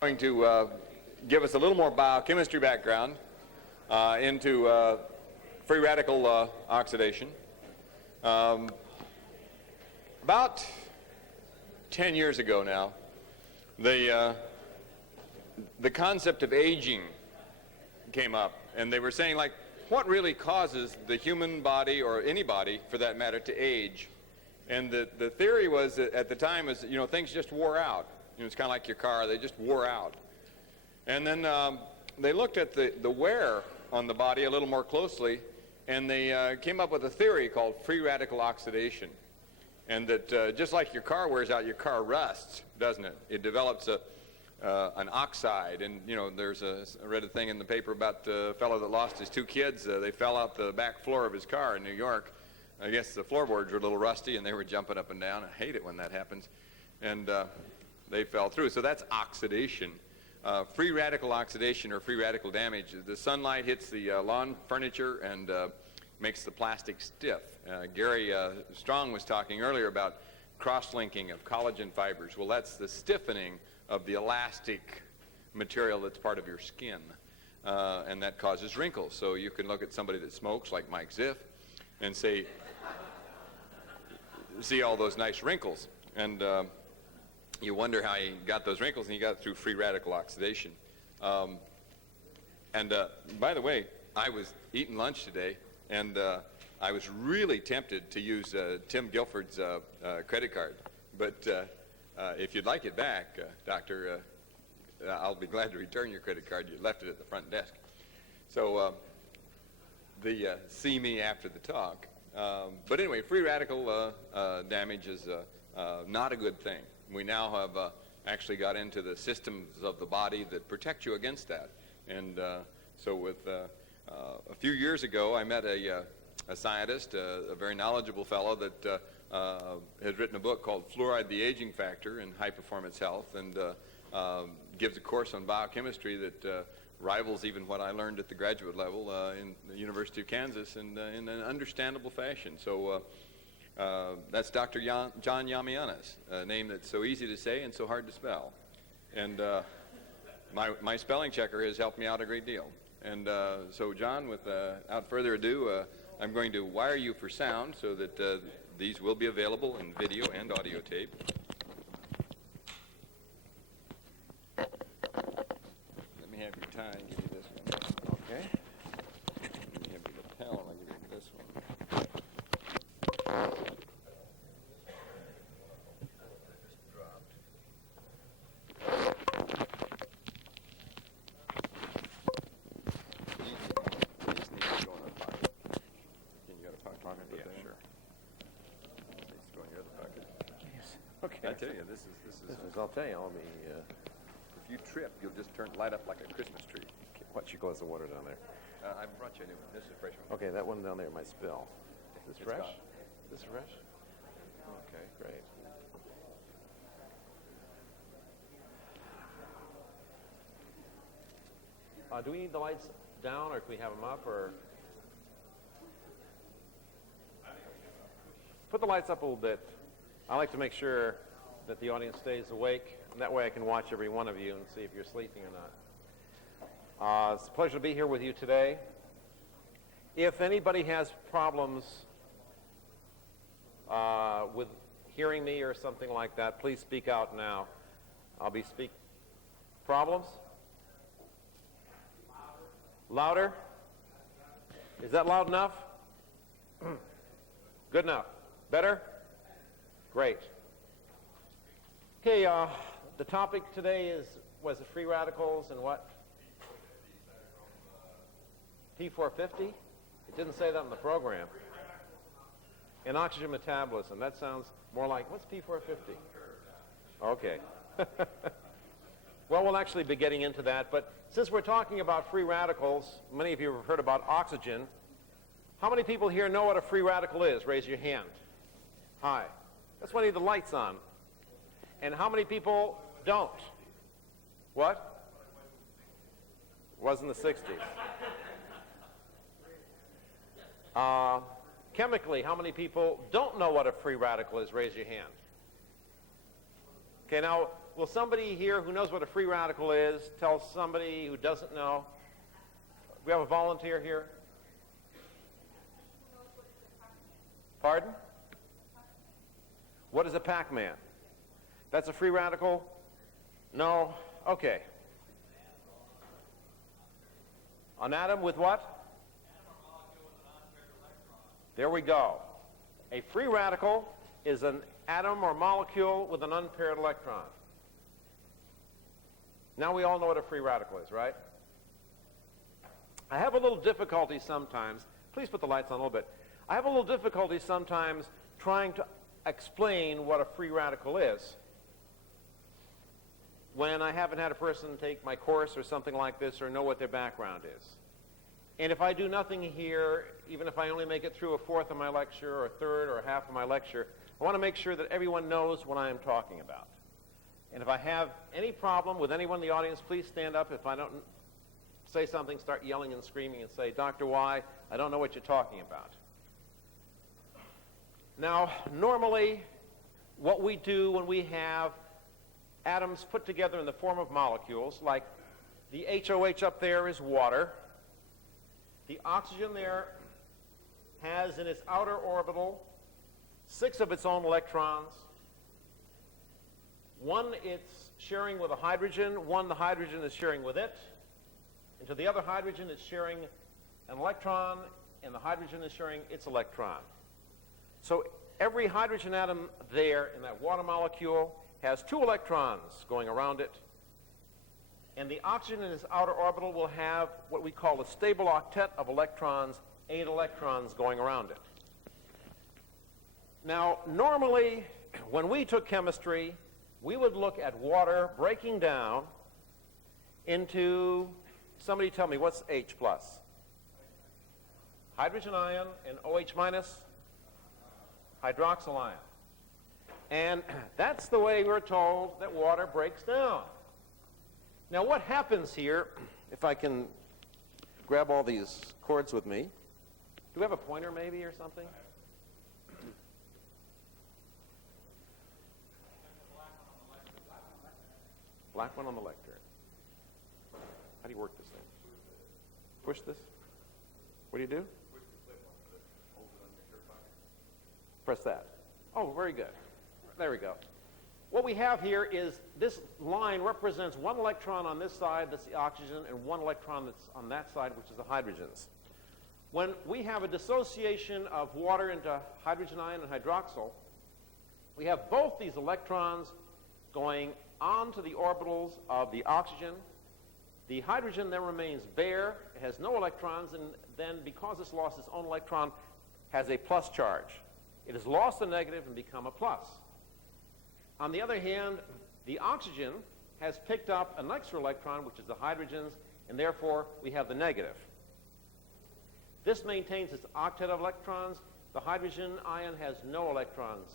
Going to give us a little more biochemistry background into free radical oxidation. About 10 years ago now, the concept of aging came up, and they were saying, like, what really causes the human body, or any body for that matter, to age? And the theory was that at the time is, things just wore out. It's kind of like your car, they just wore out. And then they looked at the wear on the body a little more closely, and they came up with a theory called free radical oxidation. And that just like your car wears out, your car rusts, doesn't it? It develops an oxide. And, I read a thing in the paper about a fellow that lost his 2 kids. They fell out the back floor of his car in New York. I guess the floorboards were a little rusty, and they were jumping up and down. I hate it when that happens. And they fell through. So that's oxidation. Free radical oxidation or free radical damage. The sunlight hits the lawn furniture and makes the plastic stiff. Gary Strong was talking earlier about cross-linking of collagen fibers. Well, that's the stiffening of the elastic material that's part of your skin. And that causes wrinkles. So you can look at somebody that smokes, like Mike Ziff, and say, see all those nice wrinkles. And you wonder how he got those wrinkles, and he got it through free radical oxidation. And by the way, I was eating lunch today, and I was really tempted to use Tim Guilford's credit card. But if you'd like it back, Doctor, I'll be glad to return your credit card. You left it at the front desk. So see me after the talk. But anyway, free radical damage is not a good thing. We now have actually got into the systems of the body that protect you against that. And so with a few years ago, I met a scientist, a very knowledgeable fellow that has written a book called Fluoride, the Aging Factor in High Performance Health, and gives a course on biochemistry that rivals even what I learned at the graduate level in the University of Kansas, and in an understandable fashion. So that's Dr. John Yiamouyiannis, a name that's so easy to say and so hard to spell. And my spelling checker has helped me out a great deal. And so, John, without further ado, I'm going to wire you for sound so that these will be available in video and audio tape. Let me have your tie and give you this one. Okay. Let me have your lapel and I'll give you this one. I tell you, this is I'll tell you, I'll be. If you trip, you'll just light up like a Christmas tree. Watch your glass of water down there. I brought you a new one. This is a fresh one. Okay, that one down there might spill. Is this fresh? Is this fresh? Okay, great. Do we need the lights down, or can we have them up, or? Put the lights up a little bit. I like to make sure that the audience stays awake, and that way I can watch every one of you and see if you're sleeping or not. It's a pleasure to be here with you today. If anybody has problems with hearing me or something like that, please speak out now. I'll be speaking. Problems? Louder? Is that loud enough? Good enough. Better? Great. Okay, the topic today was the free radicals and what? P450? It didn't say that in the program. And oxygen metabolism. That sounds more like, what's P450? Okay. Well, we'll actually be getting into that, but since we're talking about free radicals, many of you have heard about oxygen. How many people here know what a free radical is? Raise your hand. Hi. That's why I need the lights on. And how many people don't? What? It was in the 60s. Chemically, how many people don't know what a free radical is? Raise your hand. Okay, now Will somebody here who knows what a free radical is tell somebody who doesn't know? We have a volunteer here. Pardon? What is a Pac-Man? That's a free radical? No? Okay. An atom with what? There we go. A free radical is an atom or molecule with an unpaired electron. Now we all know what a free radical is, right? I have a little difficulty sometimes. Please put the lights on a little bit. I have a little difficulty sometimes trying to explain what a free radical is when I haven't had a person take my course or something like this or know what their background is. And if I do nothing here, even if I only make it through a fourth of my lecture or a third or a half of my lecture, I want to make sure that everyone knows what I am talking about. And if I have any problem with anyone in the audience, please stand up. If I don't say something, start yelling and screaming and say, Dr. Y, I don't know what you're talking about. Now, normally, what we do when we have atoms put together in the form of molecules, like the HOH up there is water. The oxygen there has in its outer orbital 6 of its own electrons. One it's sharing with a hydrogen, one the hydrogen is sharing with it. And to the other hydrogen it's sharing an electron, and the hydrogen is sharing its electron. So every hydrogen atom there in that water molecule has 2 electrons going around it. And the oxygen in its outer orbital will have what we call a stable octet of electrons, 8 electrons going around it. Now, normally, when we took chemistry, we would look at water breaking down into, somebody tell me, what's H plus? Hydrogen ion, and OH minus? Hydroxyl ion. And that's the way we're told that water breaks down. Now what happens here, if I can grab all these cords with me. Do we have a pointer maybe or something? Black one on the lectern. How do you work this thing? Push this? What do you do? Press that. Oh, very good. There we go. What we have here is this line represents 1 electron on this side, that's the oxygen, and 1 electron that's on that side, which is the hydrogens. When we have a dissociation of water into hydrogen ion and hydroxyl, we have both these electrons going onto the orbitals of the oxygen. The hydrogen then remains bare, it has no electrons, and then because it's lost its own electron, has a plus charge. It has lost the negative and become a plus. On the other hand, the oxygen has picked up an extra electron, which is the hydrogens, and therefore we have the negative. This maintains its octet of electrons. The hydrogen ion has no electrons.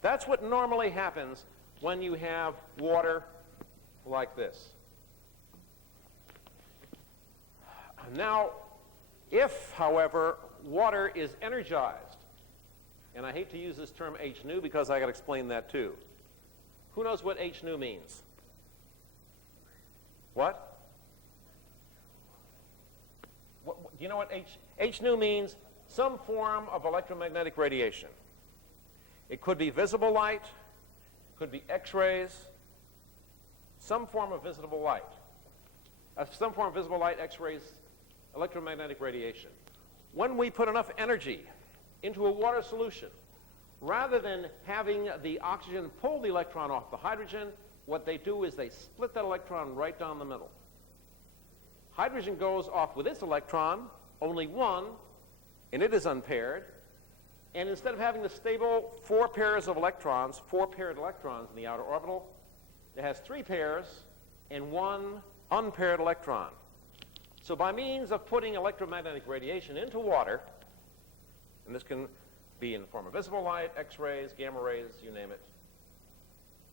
That's what normally happens when you have water like this. Now, if, however, water is energized, and I hate to use this term H nu because I got to explain that too. Who knows what H nu means? What? Do you know what H nu means? Some form of electromagnetic radiation. It could be visible light, could be X-rays, some form of visible light. Some form of visible light, X-rays, electromagnetic radiation. When we put enough energy into a water solution, rather than having the oxygen pull the electron off the hydrogen, what they do is they split that electron right down the middle. Hydrogen goes off with its electron, only 1, and it is unpaired. And instead of having the stable 4 pairs of electrons, 4 paired electrons in the outer orbital, it has 3 pairs and 1 unpaired electron. So by means of putting electromagnetic radiation into water, and this can be in the form of visible light, X-rays, gamma rays, you name it,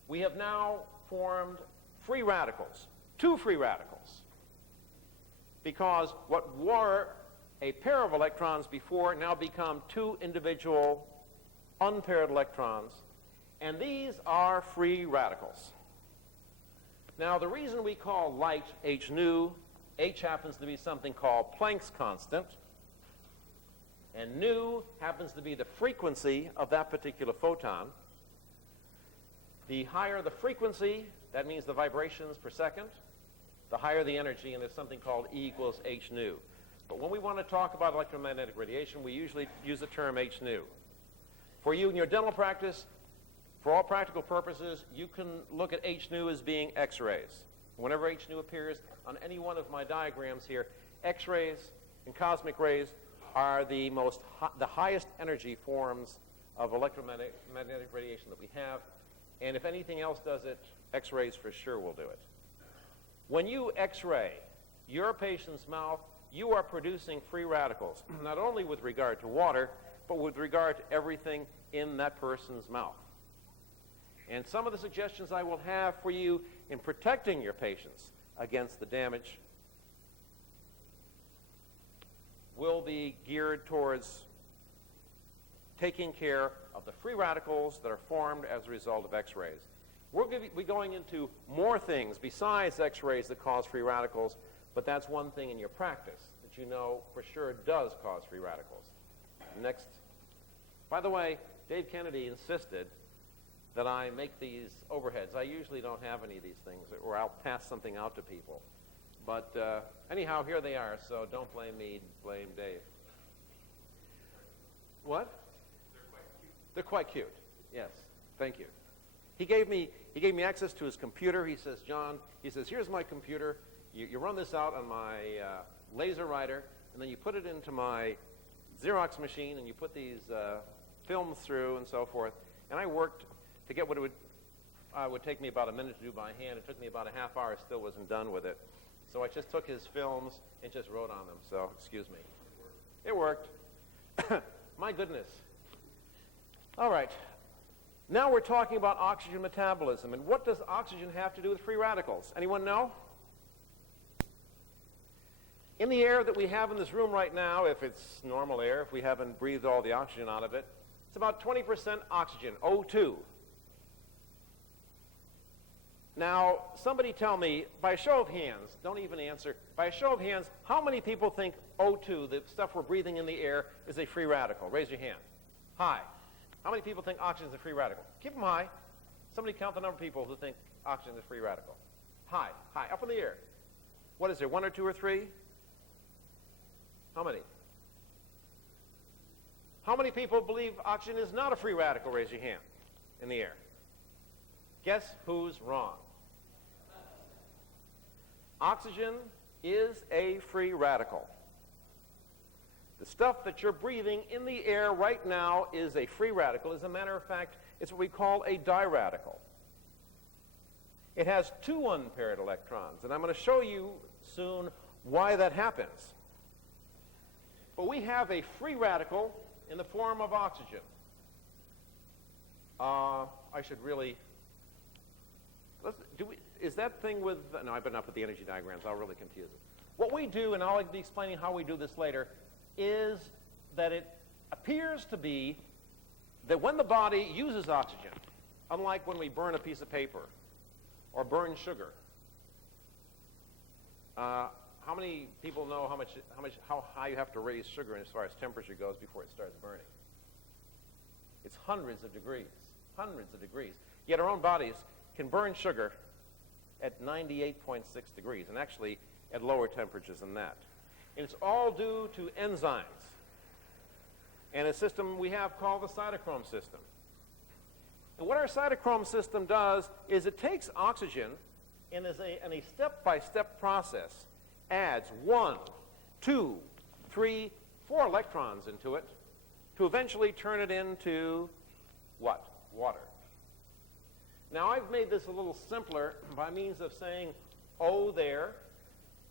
we have now formed free radicals, 2 free radicals. Because what were a pair of electrons before now become 2 individual unpaired electrons, and these are free radicals. Now, the reason we call light h nu, h happens to be something called Planck's constant, and nu happens to be the frequency of that particular photon. The higher the frequency, that means the vibrations per second, the higher the energy, and there's something called E equals h nu. But when we want to talk about electromagnetic radiation, we usually use the term h nu. For you in your dental practice, for all practical purposes, you can look at h nu as being X-rays. Whenever h nu appears on any one of my diagrams here, X-rays and cosmic rays are the highest energy forms of electromagnetic radiation that we have. And if anything else does it, X-rays for sure will do it. When you X-ray your patient's mouth, you are producing free radicals, not only with regard to water, but with regard to everything in that person's mouth. And some of the suggestions I will have for you in protecting your patients against the damage will be geared towards taking care of the free radicals that are formed as a result of X-rays. We're going to be going into more things besides X-rays that cause free radicals, but that's one thing in your practice that you know for sure does cause free radicals. Next. By the way, Dave Kennedy insisted that I make these overheads. I usually don't have any of these things, or I'll pass something out to people. But anyhow, here they are, so don't blame me, blame Dave. What? They're quite cute. Yes, thank you. He gave me access to his computer. He says, John, he says, here's my computer. You run this out on my laser writer, and then you put it into my Xerox machine, and you put these films through and so forth. And I worked to get what it would take me about a minute to do by hand. It took me about a half hour. I still wasn't done with it. So I just took his films and just wrote on them. So excuse me. It worked. My goodness. All right. Now we're talking about oxygen metabolism. And what does oxygen have to do with free radicals? Anyone know? In the air that we have in this room right now, if it's normal air, if we haven't breathed all the oxygen out of it, it's about 20% oxygen, O2. Now, somebody tell me, by a show of hands, don't even answer, by a show of hands, how many people think O2, the stuff we're breathing in the air, is a free radical? Raise your hand. High. How many people think oxygen is a free radical? Keep them high. Somebody count the number of people who think oxygen is a free radical. High, high, up in the air. What is there, 1 or 2 or 3? How many? How many people believe oxygen is not a free radical? Raise your hand in the air. Guess who's wrong? Oxygen is a free radical. The stuff that you're breathing in the air right now is a free radical. As a matter of fact, it's what we call a diradical. It has 2 unpaired electrons, and I'm going to show you soon why that happens. But we have a free radical in the form of oxygen. I should really... is that thing with... No, I better not put the energy diagrams. I'll really confuse it. What we do, and I'll be explaining how we do this later, is that it appears to be that when the body uses oxygen, unlike when we burn a piece of paper or burn sugar, how many people know how high you have to raise sugar as far as temperature goes before it starts burning? It's hundreds of degrees, hundreds of degrees. Yet our own bodies can burn sugar at 98.6 degrees, and actually at lower temperatures than that. And it's all due to enzymes and a system we have called the cytochrome system. And what our cytochrome system does is it takes oxygen and in a step-by-step process adds 1, 2, 3, 4 electrons into it to eventually turn it into what? Water. Now, I've made this a little simpler by means of saying O there.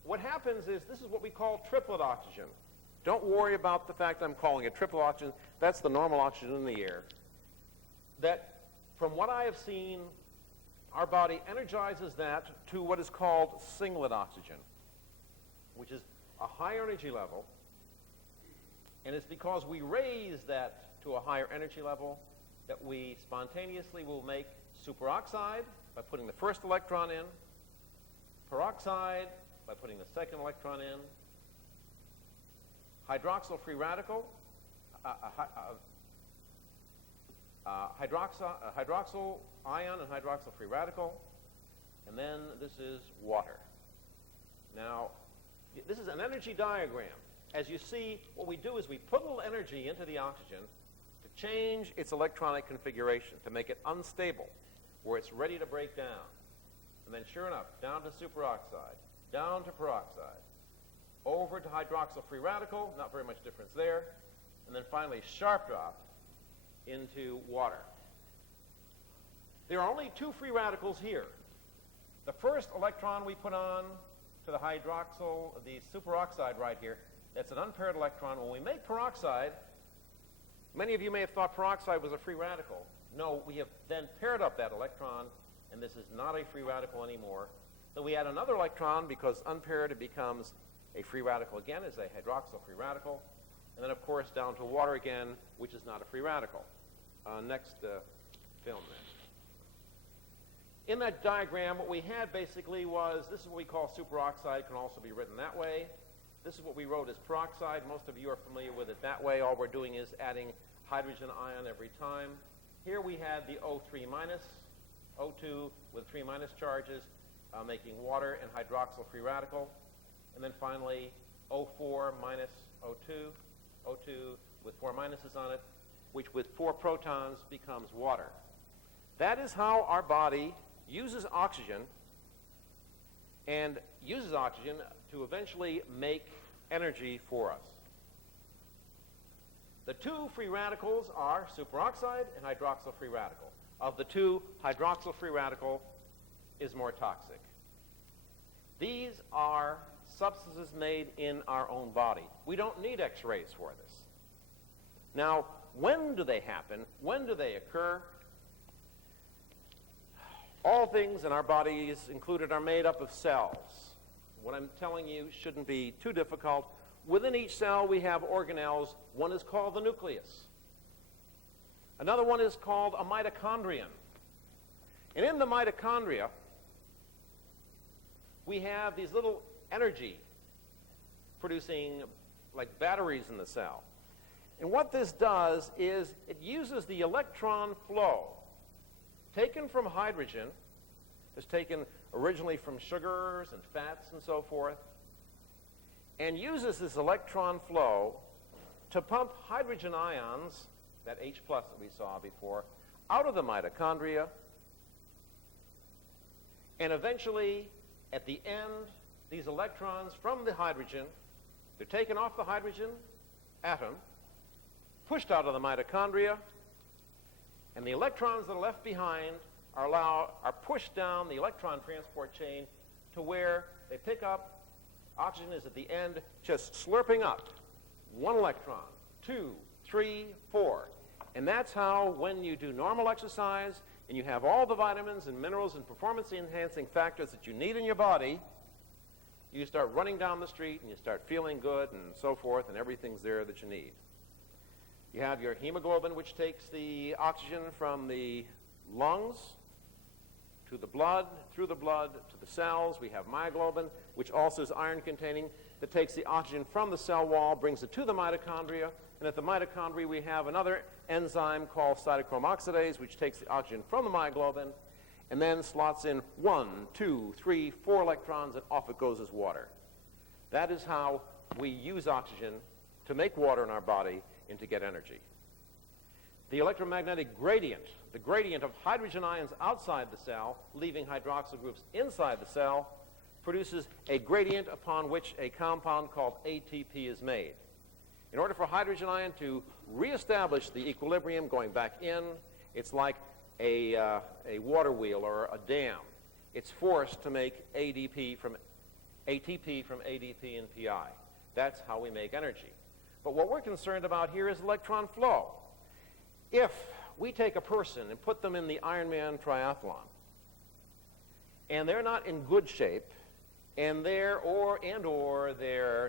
What happens is this is what we call triplet oxygen. Don't worry about the fact I'm calling it triplet oxygen. That's the normal oxygen in the air. That, from what I have seen, our body energizes that to what is called singlet oxygen, which is a higher energy level. And it's because we raise that to a higher energy level that we spontaneously will make superoxide by putting the first electron in, Peroxide, by putting the second electron in. Hydroxyl free radical, hydroxyl ion and hydroxyl free radical, and then this is water. Now, this is an energy diagram. As you see, what we do is we put a little energy into the oxygen to change its electronic configuration, to make it unstable, where it's ready to break down. And then sure enough, down to superoxide, down to peroxide, over to hydroxyl free radical, not very much difference there, and then finally sharp drop into water. There are only two free radicals here. The first electron we put on to the superoxide right here, that's an unpaired electron. When we make peroxide, many of you may have thought peroxide was a free radical. No, we have then paired up that electron, and this is not a free radical anymore. Then we add another electron because unpaired it becomes a free radical again, is a hydroxyl free radical. And then, of course, down to water again, which is not a free radical. Next film then. In that diagram, what we had basically was, this is what we call superoxide, can also be written that way. This is what we wrote as peroxide. Most of you are familiar with it that way. All we're doing is adding hydrogen ion every time. Here we had the O3 minus, O2 with 3 minus charges, making water and hydroxyl free radical. And then finally, O4 minus O2, O2 with 4 minuses on it, which with 4 protons becomes water. That is how our body uses oxygen and uses oxygen to eventually make energy for us. The two free radicals are superoxide and hydroxyl free radical. Of the two, hydroxyl free radical is more toxic. These are substances made in our own body. We don't need X-rays for this. Now, when do they happen? When do they occur? All things in our bodies included are made up of cells. What I'm telling you shouldn't be too difficult. Within each cell we have organelles. One is called the nucleus. Another one is called a mitochondrion. And in the mitochondria, we have these little energy producing like batteries in the cell. And what this does is it uses the electron flow taken from hydrogen, is taken originally from sugars and fats and so forth, and uses this electron flow to pump hydrogen ions, that H plus that we saw before, out of the mitochondria. And eventually, at the end, these electrons from the hydrogen, they're taken off the hydrogen atom, pushed out of the mitochondria, and the electrons that are left behind are pushed down the electron transport chain to where they pick up, oxygen is at the end, just slurping up 1 electron, 2, 3, 4. And that's how, when you do normal exercise and you have all the vitamins and minerals and performance-enhancing factors that you need in your body, you start running down the street and you start feeling good and so forth, and everything's there that you need. You have your hemoglobin, which takes the oxygen from the lungs to the blood, through the blood to the cells. We have myoglobin, which also is iron-containing, that takes the oxygen from the cell wall, brings it to the mitochondria. And at the mitochondria, we have another enzyme called cytochrome oxidase, which takes the oxygen from the myoglobin and then slots in 1, 2, 3, 4 electrons, and off it goes as water. That is how we use oxygen to make water in our body and to get energy. The electromagnetic gradient, the gradient of hydrogen ions outside the cell, leaving hydroxyl groups inside the cell, produces a gradient upon which a compound called ATP is made. In order for hydrogen ion to reestablish the equilibrium going back in, it's like a water wheel or a dam. It's forced to make ATP from ADP and PI. That's how we make energy. But what we're concerned about here is electron flow. If we take a person and put them in the Ironman triathlon, and they're not in good shape, and their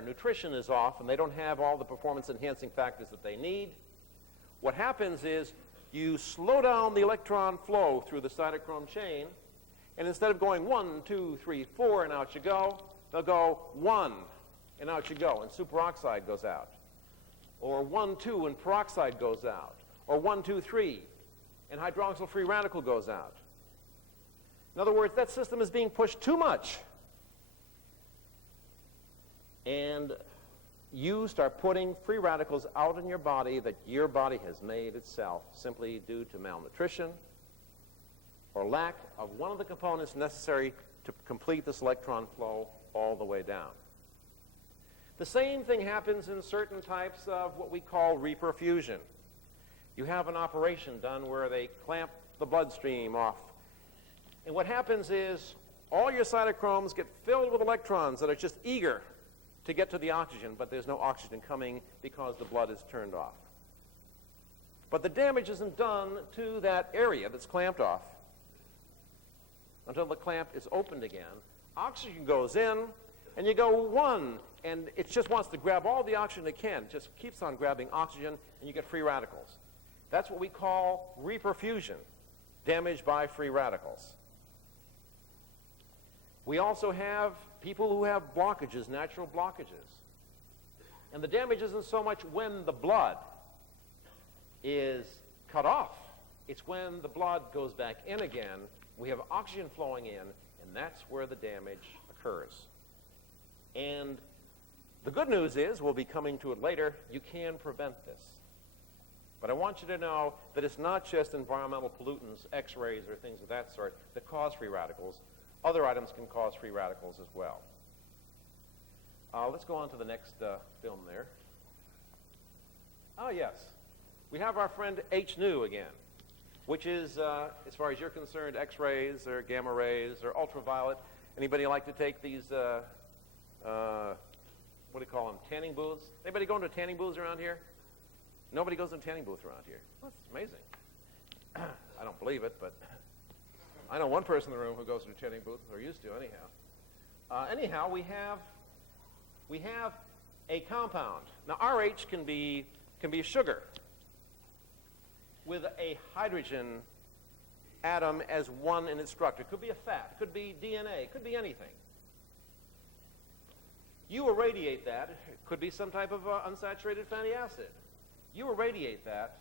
nutrition is off, and they don't have all the performance-enhancing factors that they need, what happens is you slow down the electron flow through the cytochrome chain, And instead of going 1, 2, 3, 4, and out you go, they'll go 1, and out you go, and superoxide goes out. Or 1, 2, and peroxide goes out. Or 1, 2, 3, and hydroxyl free radical goes out. In other words, that system is being pushed too much. And you start putting free radicals out in your body that your body has made itself simply due to malnutrition or lack of one of the components necessary to complete this electron flow all the way down. The same thing happens in certain types of what we call reperfusion. You have an operation done where they clamp the bloodstream off. And what happens is all your cytochromes get filled with electrons that are just eager to get to the oxygen, but there's no oxygen coming because the blood is turned off. But the damage isn't done to that area that's clamped off until the clamp is opened again. Oxygen goes in, and you go 1, and it just wants to grab all the oxygen it can. It just keeps on grabbing oxygen, and you get free radicals. That's what we call reperfusion, damage by free radicals. We also have people who have blockages, natural blockages. And the damage isn't so much when the blood is cut off. It's when the blood goes back in again, we have oxygen flowing in, and that's where the damage occurs. And the good news is, we'll be coming to it later, you can prevent this. But I want you to know that it's not just environmental pollutants, X-rays, or things of that sort that cause free radicals. Other items can cause free radicals as well. Let's go on to the next film there. Oh, yes. We have our friend H-nu again, which is, as far as you're concerned, X-rays or gamma rays or ultraviolet. Anybody like to take these, what do you call them, tanning booths? Anybody going to tanning booths around here? Nobody goes to a tanning booth around here. That's amazing. I don't believe it, but I know one person in the room who goes to a tanning booth, or used to anyhow. Anyhow, we have a compound. Now, RH can be a sugar with a hydrogen atom as one in its structure. It could be a fat, it could be DNA, it could be anything. You irradiate that. It could be some type of unsaturated fatty acid. You irradiate that,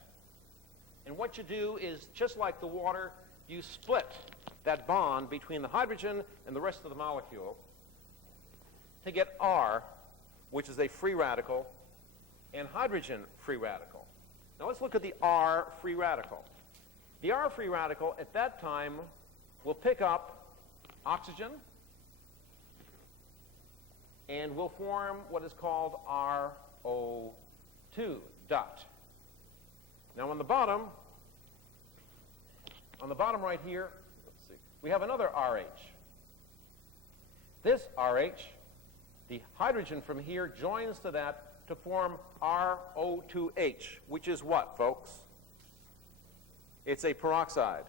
and what you do is, just like the water, you split that bond between the hydrogen and the rest of the molecule to get R, which is a free radical, and hydrogen free radical. Now let's look at the R free radical. The R free radical at that time will pick up oxygen and will form what is called RO2 dot. Now on the bottom right here, let's see, we have another RH. This RH, the hydrogen from here joins to that to form RO2H, which is what, folks? It's a peroxide.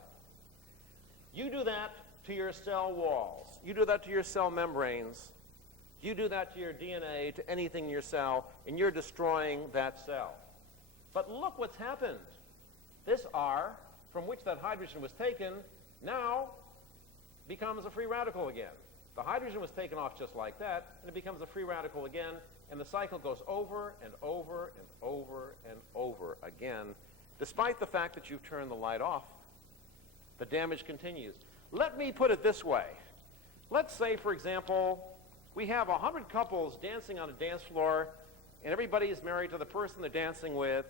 You do that to your cell walls. You do that to your cell membranes. You do that to your DNA, to anything in your cell, and you're destroying that cell. But look what's happened. This R, from which that hydrogen was taken, now becomes a free radical again. The hydrogen was taken off just like that, and it becomes a free radical again, and the cycle goes over and over and over and over again, despite the fact that you've turned the light off. The damage continues. Let me put it this way. Let's say, for example, we have 100 couples dancing on a dance floor, and everybody is married to the person they're dancing with,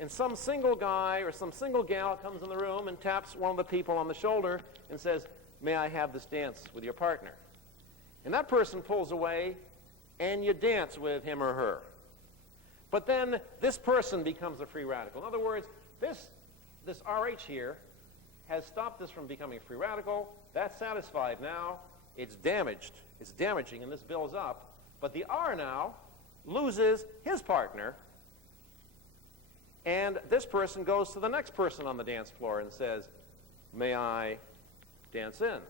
and some single guy or some single gal comes in the room and taps one of the people on the shoulder and says, "May I have this dance with your partner?" And that person pulls away, and you dance with him or her. But then this person becomes a free radical. In other words, this RH here has stopped this from becoming a free radical. That's satisfied now. It's damaged. It's damaging, and this builds up. But the R now loses his partner, and this person goes to the next person on the dance floor and says, "May I dance in?"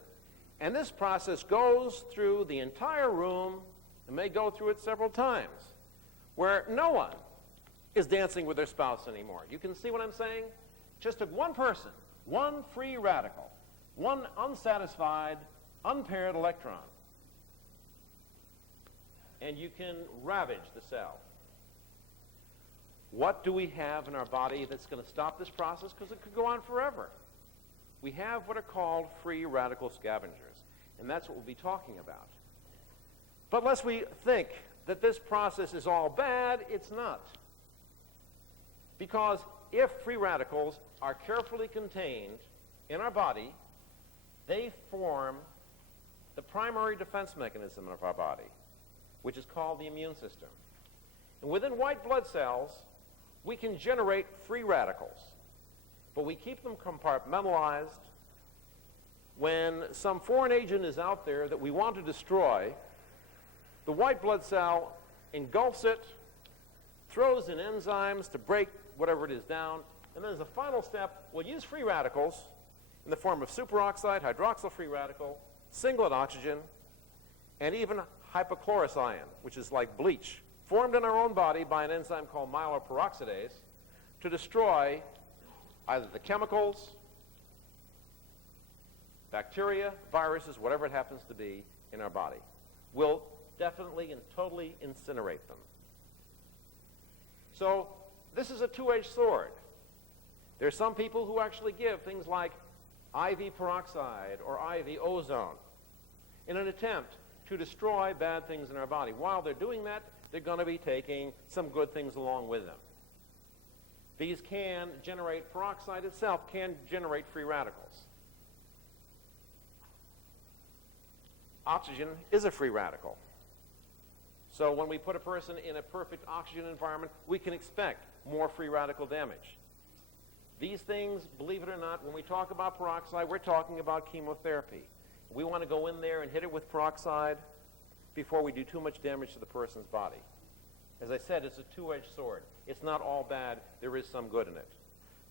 And this process goes through the entire room, and may go through it several times, where no one is dancing with their spouse anymore. You can see what I'm saying? Just took one person, one free radical, one unsatisfied, unpaired electron, and you can ravage the cell. What do we have in our body that's going to stop this process? Because it could go on forever. We have what are called free radical scavengers, and that's what we'll be talking about. But lest we think that this process is all bad, it's not. Because if free radicals are carefully contained in our body, they form the primary defense mechanism of our body, which is called the immune system. And within white blood cells, we can generate free radicals, but we keep them compartmentalized. When some foreign agent is out there that we want to destroy, the white blood cell engulfs it, throws in enzymes to break whatever it is down, and then as a final step, we'll use free radicals in the form of superoxide, hydroxyl free radical, singlet oxygen, and even hypochlorous ion, which is like bleach, formed in our own body by an enzyme called myeloperoxidase to destroy either the chemicals, bacteria, viruses, whatever it happens to be in our body. We'll definitely and totally incinerate them. So this is a two-edged sword. There are some people who actually give things like IV peroxide or IV ozone in an attempt to destroy bad things in our body. While they're doing that, they're going to be taking some good things along with them. These can generate, peroxide itself can generate free radicals. Oxygen is a free radical. So when we put a person in a perfect oxygen environment, we can expect more free radical damage. These things, believe it or not, when we talk about peroxide, we're talking about chemotherapy. We want to go in there and hit it with peroxide before we do too much damage to the person's body. As I said, it's a two-edged sword. It's not all bad. There is some good in it.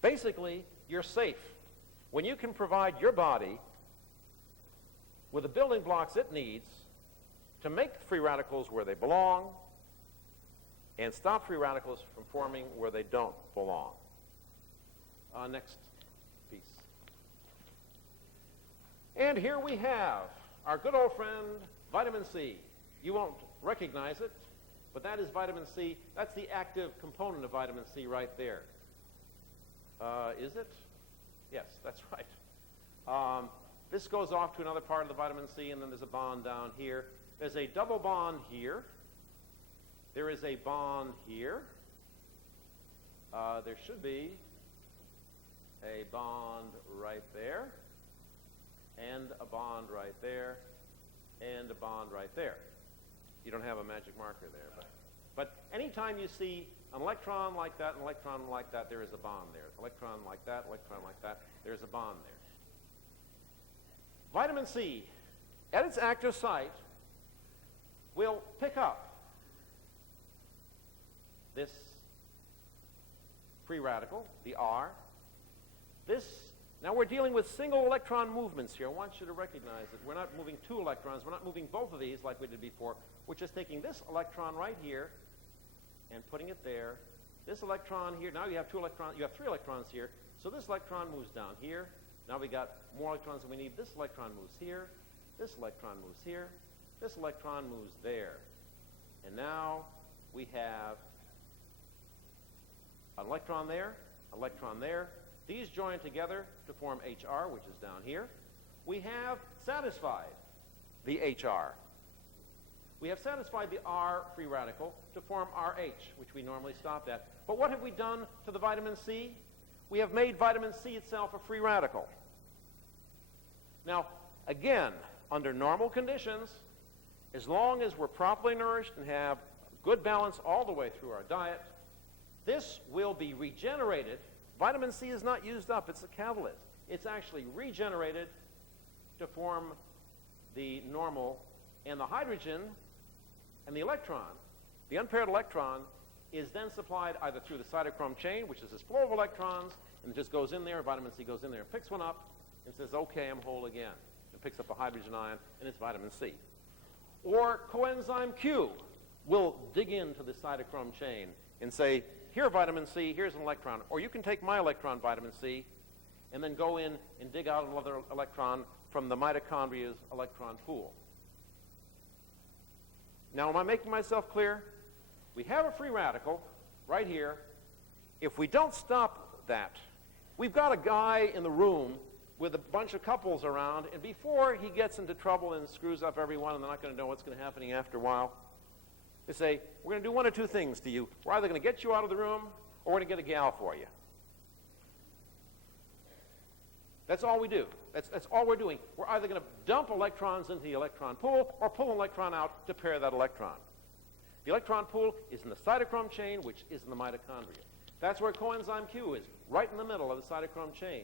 Basically, you're safe when you can provide your body with the building blocks it needs to make free radicals where they belong and stop free radicals from forming where they don't belong. Next piece. And here we have our good old friend, vitamin C. You won't recognize it, but that is vitamin C. That's the active component of vitamin C right there. Is it? Yes, that's right. This goes off to another part of the vitamin C, and then there's a bond down here. There's a double bond here. There is a bond here. There should be a bond right there, and a bond right there, and a bond right there. You don't have a magic marker there. But anytime you see an electron like that, an electron like that, there is a bond there. Electron like that, there's a bond there. Vitamin C, at its active site, will pick up this free radical, the R. Now we're dealing with single electron movements here. I want you to recognize that we're not moving two electrons. We're not moving both of these like we did before. We're just taking this electron right here and putting it there. This electron here, now you have two electrons, you have three electrons here. So this electron moves down here. Now we got more electrons than we need. This electron moves here. This electron moves here. This electron moves there. And now we have an electron there, electron there. These join together to form HR, which is down here. We have satisfied the HR. We have satisfied the R free radical to form RH, which we normally stop at. But what have we done to the vitamin C? We have made vitamin C itself a free radical. Now, again, under normal conditions, as long as we're properly nourished and have good balance all the way through our diet, this will be regenerated. Vitamin C is not used up. It's a catalyst. It's actually regenerated to form the normal, and the hydrogen and the electron, the unpaired electron, is then supplied either through the cytochrome chain, which is this flow of electrons, and it just goes in there, vitamin C goes in there and picks one up and says, okay, I'm whole again, and picks up a hydrogen ion, and it's vitamin C. Or coenzyme Q will dig into the cytochrome chain and say, here, vitamin C, here's an electron. Or you can take my electron, vitamin C, and then go in and dig out another electron from the mitochondria's electron pool. Now, am I making myself clear? We have a free radical right here. If we don't stop that, we've got a guy in the room with a bunch of couples around, and before he gets into trouble and screws up everyone and they're not going to know what's going to happen after a while, they say, we're going to do one or two things to you. We're either going to get you out of the room or we're going to get a gal for you. That's all we do. That's all we're doing. We're either going to dump electrons into the electron pool or pull an electron out to pair that electron. The electron pool is in the cytochrome chain, which is in the mitochondria. That's where coenzyme Q is, right in the middle of the cytochrome chain.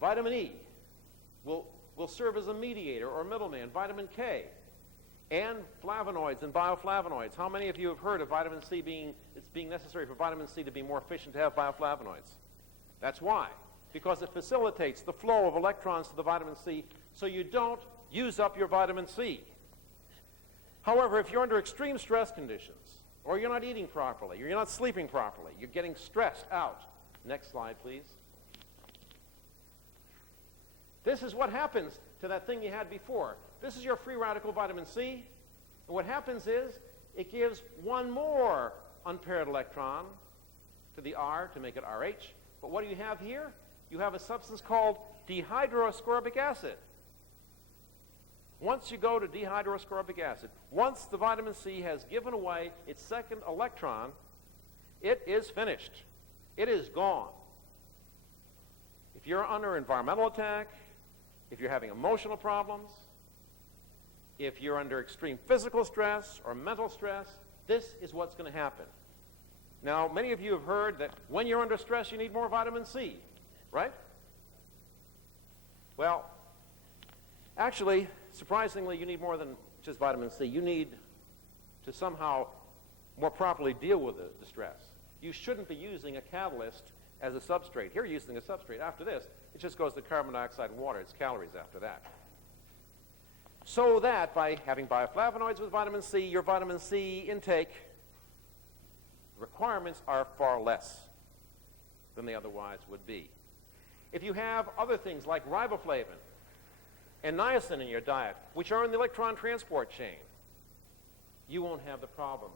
Vitamin E will serve as a mediator or middleman. Vitamin K and flavonoids and bioflavonoids. How many of you have heard of vitamin C being necessary for vitamin C to be more efficient to have bioflavonoids? That's why. Because it facilitates the flow of electrons to the vitamin C so you don't use up your vitamin C. However, if you're under extreme stress conditions, or you're not eating properly, or you're not sleeping properly, you're getting stressed out. Next slide, please. This is what happens to that thing you had before. This is your free radical vitamin C. And what happens is it gives one more unpaired electron to the R to make it RH. But what do you have here? You have a substance called dehydroascorbic acid. Once you go to dehydroascorbic acid, once the vitamin C has given away its second electron, it is finished. It is gone. If you're under environmental attack, if you're having emotional problems, if you're under extreme physical stress or mental stress, this is what's going to happen. Now, many of you have heard that when you're under stress, you need more vitamin C, right? Well, actually, surprisingly, you need more than just vitamin C. You need to somehow more properly deal with the stress. You shouldn't be using a catalyst as a substrate. Here you're using a substrate. After this, it just goes to carbon dioxide and water. It's calories after that. So that by having bioflavonoids with vitamin C, your vitamin C intake requirements are far less than they otherwise would be. If you have other things like riboflavin and niacin in your diet, which are in the electron transport chain, you won't have the problems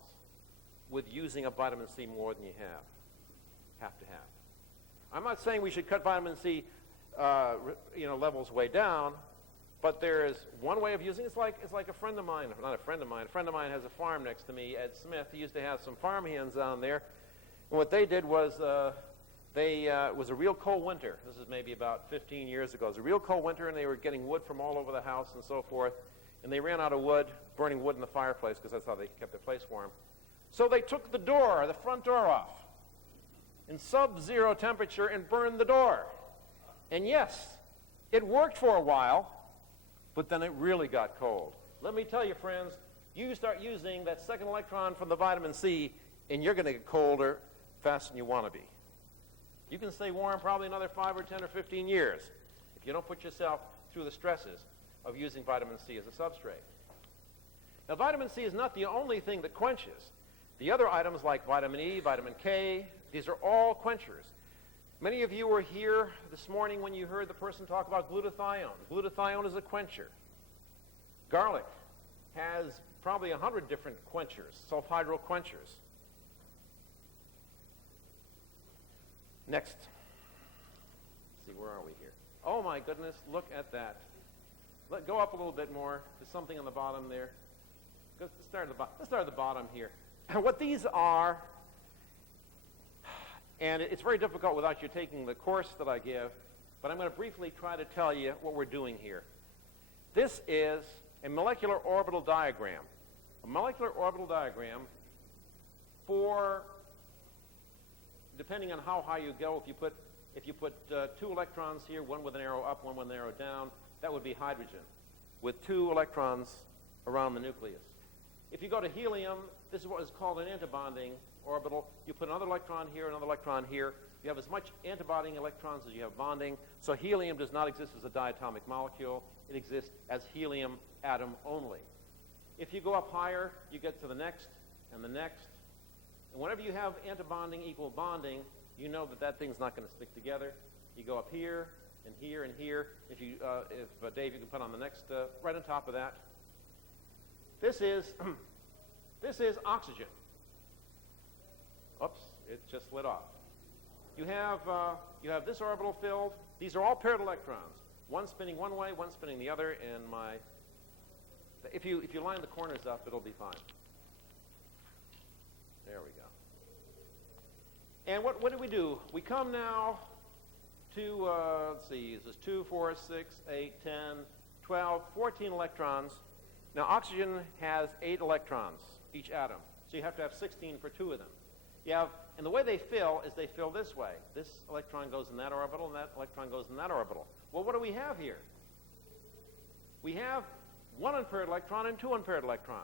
with using up vitamin C more than you have to have. I'm not saying we should cut vitamin C levels way down, but there is one way of using it. It's like a friend of mine, not a friend of mine. A friend of mine has a farm next to me, Ed Smith. He used to have some farm hands down there. And what they did was it was a real cold winter. This is maybe about 15 years ago. It was a real cold winter, and they were getting wood from all over the house and so forth. And they ran out of wood, burning wood in the fireplace because that's how they kept their place warm. So they took the front door off in sub-zero temperature and burned the door. And yes, it worked for a while, but then it really got cold. Let me tell you, friends, you start using that second electron from the vitamin C, and you're going to get colder faster than you want to be. You can stay warm probably another 5 or 10 or 15 years if you don't put yourself through the stresses of using vitamin C as a substrate. Now, vitamin C is not the only thing that quenches. The other items like vitamin E, vitamin K, these are all quenchers. Many of you were here this morning when you heard the person talk about glutathione. Glutathione is a quencher. Garlic has probably 100 different quenchers, sulfhydryl quenchers. Next. Let's see, where are we here? Oh my goodness, look at that. Go up a little bit more. There's something on the bottom there. Let's start at the bottom here. What these are, and it's very difficult without you taking the course that I give, but I'm going to briefly try to tell you what we're doing here. This is a molecular orbital diagram. A molecular orbital diagram for, depending on how high you go, if you put 2 electrons here, one with an arrow up, one with an arrow down, that would be hydrogen, with 2 electrons around the nucleus. If you go to helium, this is what is called an antibonding orbital. You put another electron here, another electron here. You have as much antibonding electrons as you have bonding. So helium does not exist as a diatomic molecule. It exists as helium atom only. If you go up higher, you get to the next and the next. And whenever you have antibonding equal bonding, you know that that thing's not going to stick together. You go up here, and here and here. If Dave, you can put on the next, right on top of that. This is this is oxygen. Oops, it just slid off. You have this orbital filled. These are all paired electrons. One spinning one way, one spinning the other, and if you line the corners up, it'll be fine. There we go. And what do we do? We come now to, let's see, this is 2, 4, 6, 8, 10, 12, 14 electrons. Now, oxygen has 8 electrons, each atom. So you have to have 16 for 2 of them. And the way they fill is they fill this way. This electron goes in that orbital, and that electron goes in that orbital. Well, what do we have here? We have 1 unpaired electron and 2 unpaired electrons.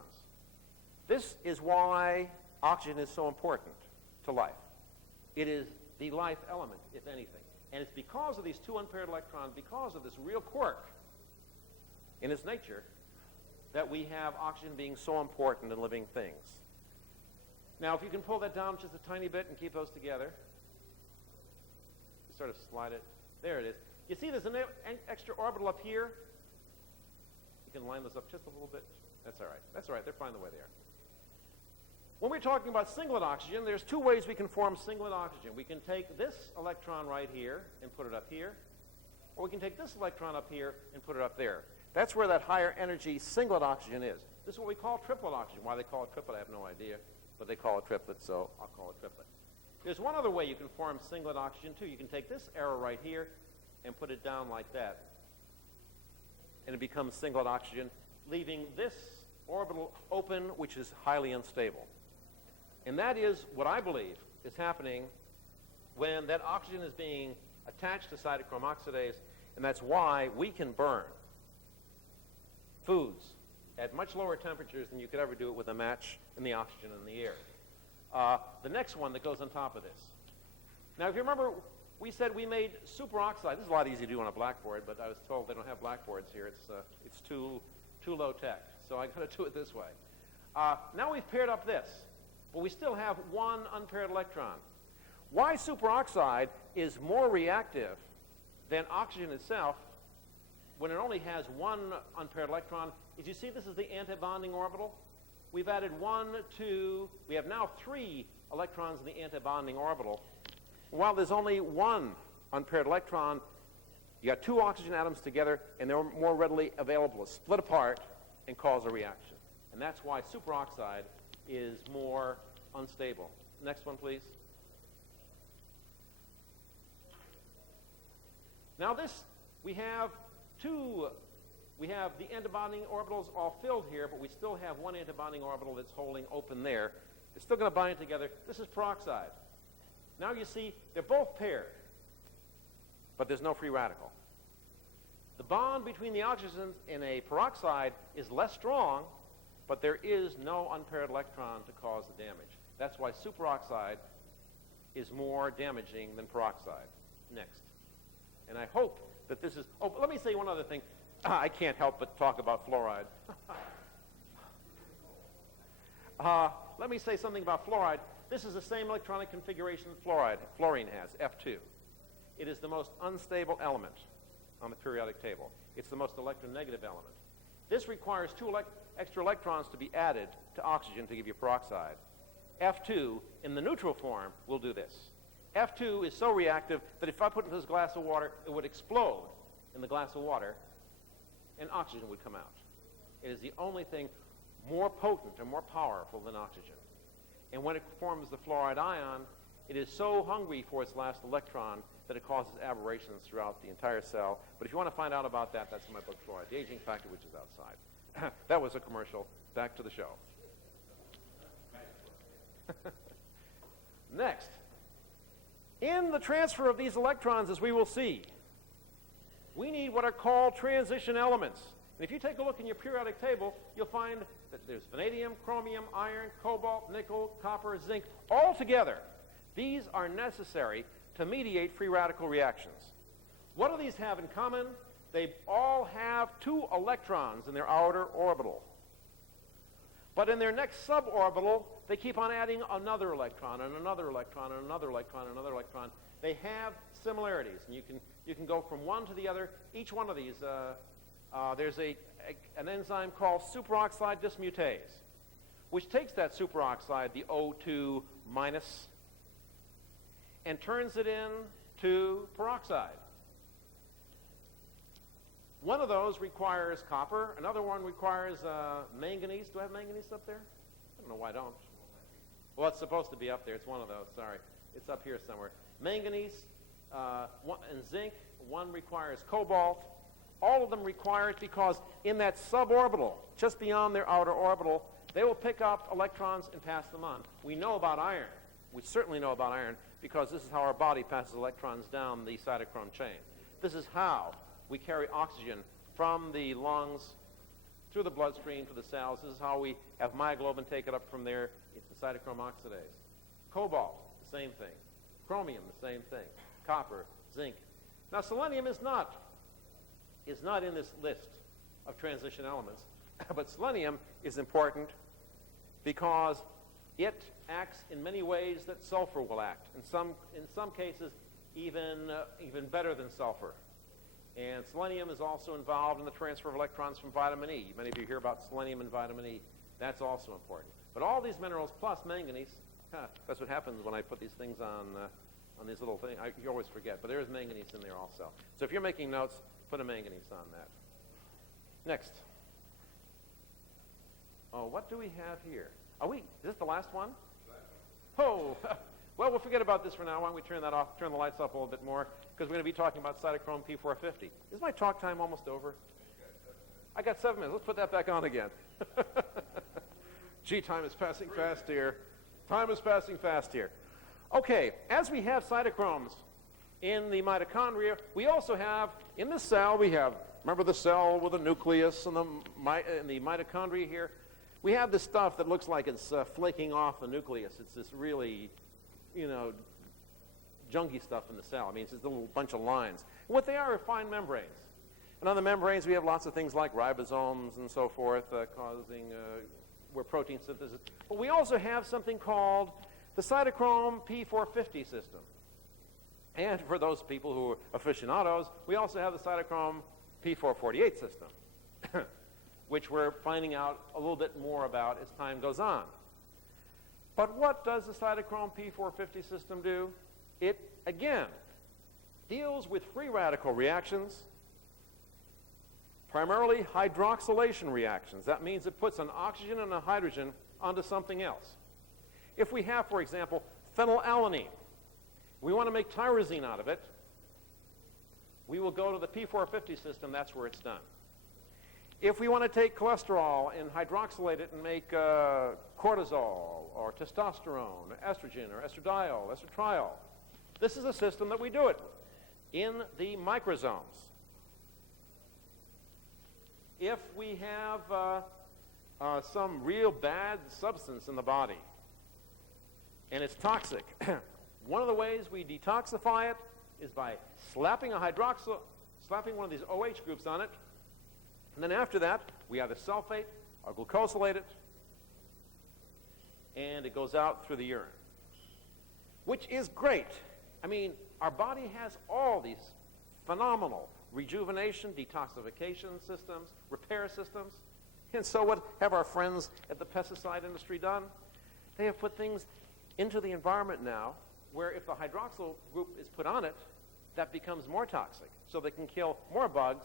This is why oxygen is so important to life. It is the life element, if anything. And it's because of these 2 unpaired electrons, because of this real quirk in its nature, that we have oxygen being so important in living things. Now, if you can pull that down just a tiny bit and keep those together, you sort of slide it. There it is. You see there's an extra orbital up here? You can line those up just a little bit. That's all right. That's all right. They're fine the way they are. When we're talking about singlet oxygen, there's 2 ways we can form singlet oxygen. We can take this electron right here and put it up here, or we can take this electron up here and put it up there. That's where that higher energy singlet oxygen is. This is what we call triplet oxygen. Why they call it triplet, I have no idea, but they call it triplet, so I'll call it triplet. There's one other way you can form singlet oxygen, too. You can take this arrow right here and put it down like that, and it becomes singlet oxygen, leaving this orbital open, which is highly unstable. And that is what I believe is happening when that oxygen is being attached to cytochrome oxidase, and that's why we can burn foods at much lower temperatures than you could ever do it with a match in the oxygen in the air. The next one that goes on top of this. Now, if you remember, we said we made superoxide. This is a lot easier to do on a blackboard, but I was told they don't have blackboards here. It's too low tech, so I got to do it this way. Now we've paired up this, but we still have 1 unpaired electron. Why superoxide is more reactive than oxygen itself when it only has 1 unpaired electron is, you see, this is the antibonding orbital. We've added 1, 2, we have now 3 electrons in the antibonding orbital. While there's only 1 unpaired electron, you got 2 oxygen atoms together, and they're more readily available to split apart and cause a reaction. And that's why superoxide is more unstable. Next one, please. Now this, we have the antibonding orbitals all filled here, but we still have 1 antibonding orbital that's holding open there. It's still going to bind together. This is peroxide. Now you see they're both paired, but there's no free radical. The bond between the oxygens in a peroxide is less strong, but there is no unpaired electron to cause the damage. That's why superoxide is more damaging than peroxide. Next. And I hope that this is... Oh, but let me say one other thing. I can't help but talk about fluoride. Let me say something about fluoride. This is the same electronic configuration that fluorine has, F2. It is the most unstable element on the periodic table. It's the most electronegative element. This requires 2 extra electrons to be added to oxygen to give you peroxide. F2, in the neutral form, will do this. F2 is so reactive that if I put it in this glass of water, it would explode in the glass of water, and oxygen would come out. It is the only thing more potent and more powerful than oxygen. And when it forms the fluoride ion, it is so hungry for its last electron that it causes aberrations throughout the entire cell. But if you want to find out about that, that's in my book, Fluoride, the Aging Factor, which is outside. That was a commercial. Back to the show. Next. In the transfer of these electrons, as we will see, we need what are called transition elements. And if you take a look in your periodic table, you'll find that there's vanadium, chromium, iron, cobalt, nickel, copper, zinc, all together. These are necessary to mediate free radical reactions. What do these have in common? They all have 2 electrons in their outer orbital. But in their next suborbital, they keep on adding another electron and another electron and another electron and another electron. They have similarities, and you can go from one to the other. Each one of these, there's an enzyme called superoxide dismutase, which takes that superoxide, the O2 minus, and turns it into peroxide. One of those requires copper. Another one requires manganese. Do I have manganese up there? I don't know why I don't. Well, it's supposed to be up there. It's one of those. Sorry. It's up here somewhere. Manganese and zinc. One requires cobalt. All of them require it because in that suborbital, just beyond their outer orbital, they will pick up electrons and pass them on. We know about iron. We certainly know about iron because this is how our body passes electrons down the cytochrome chain. This is how we carry oxygen from the lungs through the bloodstream to the cells. This is how we have myoglobin take it up from there into cytochrome oxidase. Cobalt, the same thing. Chromium, the same thing. Copper, zinc. Now, selenium is not in this list of transition elements, but selenium is important because it acts in many ways that sulfur will act. In some cases, even better than sulfur. And selenium is also involved in the transfer of electrons from vitamin E. Many of you hear about selenium and vitamin E. That's also important. But all these minerals plus manganese, that's what happens when I put these things on these little things. You always forget, but there is manganese in there also. So if you're making notes, put a manganese on that. Next. Oh, what do we have here? Is this the last one? Oh, well, we'll forget about this for now. Why don't we turn that off, turn the lights off a little bit more, because we're going to be talking about cytochrome P450. Is my talk time almost over? I got 7 minutes. Let's put that back on again. Gee, time is passing fast here. Time is passing fast here. Okay, as we have cytochromes in the mitochondria, we also have, in the cell, remember the cell with the nucleus and the mitochondria here? We have this stuff that looks like it's flaking off the nucleus. It's this really, junky stuff in the cell. I mean, it's this little bunch of lines. And what they are fine membranes. And on the membranes, we have lots of things like ribosomes and so forth causing where protein synthesis. But we also have something called the cytochrome P450 system. And for those people who are aficionados, we also have the cytochrome P448 system, which we're finding out a little bit more about as time goes on. But what does the cytochrome P450 system do? It, again, deals with free radical reactions, primarily hydroxylation reactions. That means it puts an oxygen and a hydrogen onto something else. If we have, for example, phenylalanine, we want to make tyrosine out of it, we will go to the P450 system. That's where it's done. If we want to take cholesterol and hydroxylate it and make cortisol or testosterone or estrogen or estradiol, estritriol, this is a system that we do it in the microsomes. If we have some real bad substance in the body and it's toxic, one of the ways we detoxify it is by slapping one of these OH groups on it, and then after that, we either sulfate or glucosylate it, and it goes out through the urine, which is great. I mean, our body has all these phenomenal rejuvenation, detoxification systems, repair systems. And so what have our friends at the pesticide industry done? They have put things into the environment now where if the hydroxyl group is put on it, that becomes more toxic. So they can kill more bugs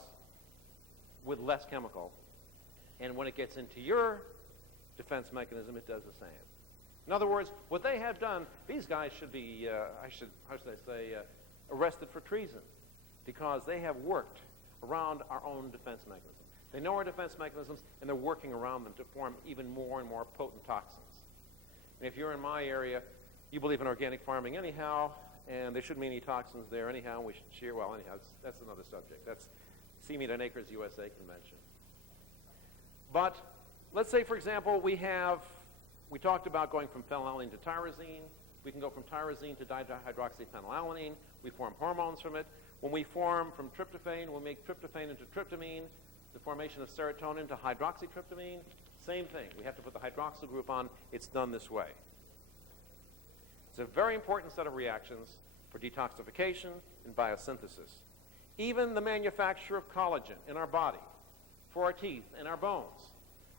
with less chemical. And when it gets into your defense mechanism, it does the same. In other words, what they have done, these guys should be, arrested for treason because they have worked around our own defense mechanism. They know our defense mechanisms, and they're working around them to form even more and more potent toxins. And if you're in my area, you believe in organic farming anyhow, and there shouldn't be any toxins there anyhow, and we should share, well, anyhow, that's another subject. That's See Meat on Acres USA convention. But let's say, for example, we talked about going from phenylalanine to tyrosine. We can go from tyrosine to dihydroxyphenylalanine. We form hormones from it. When we form from tryptophan, we'll make tryptophan into tryptamine, the formation of serotonin to hydroxytryptamine. Same thing. We have to put the hydroxyl group on. It's done this way. It's a very important set of reactions for detoxification and biosynthesis. Even the manufacture of collagen in our body, for our teeth and our bones,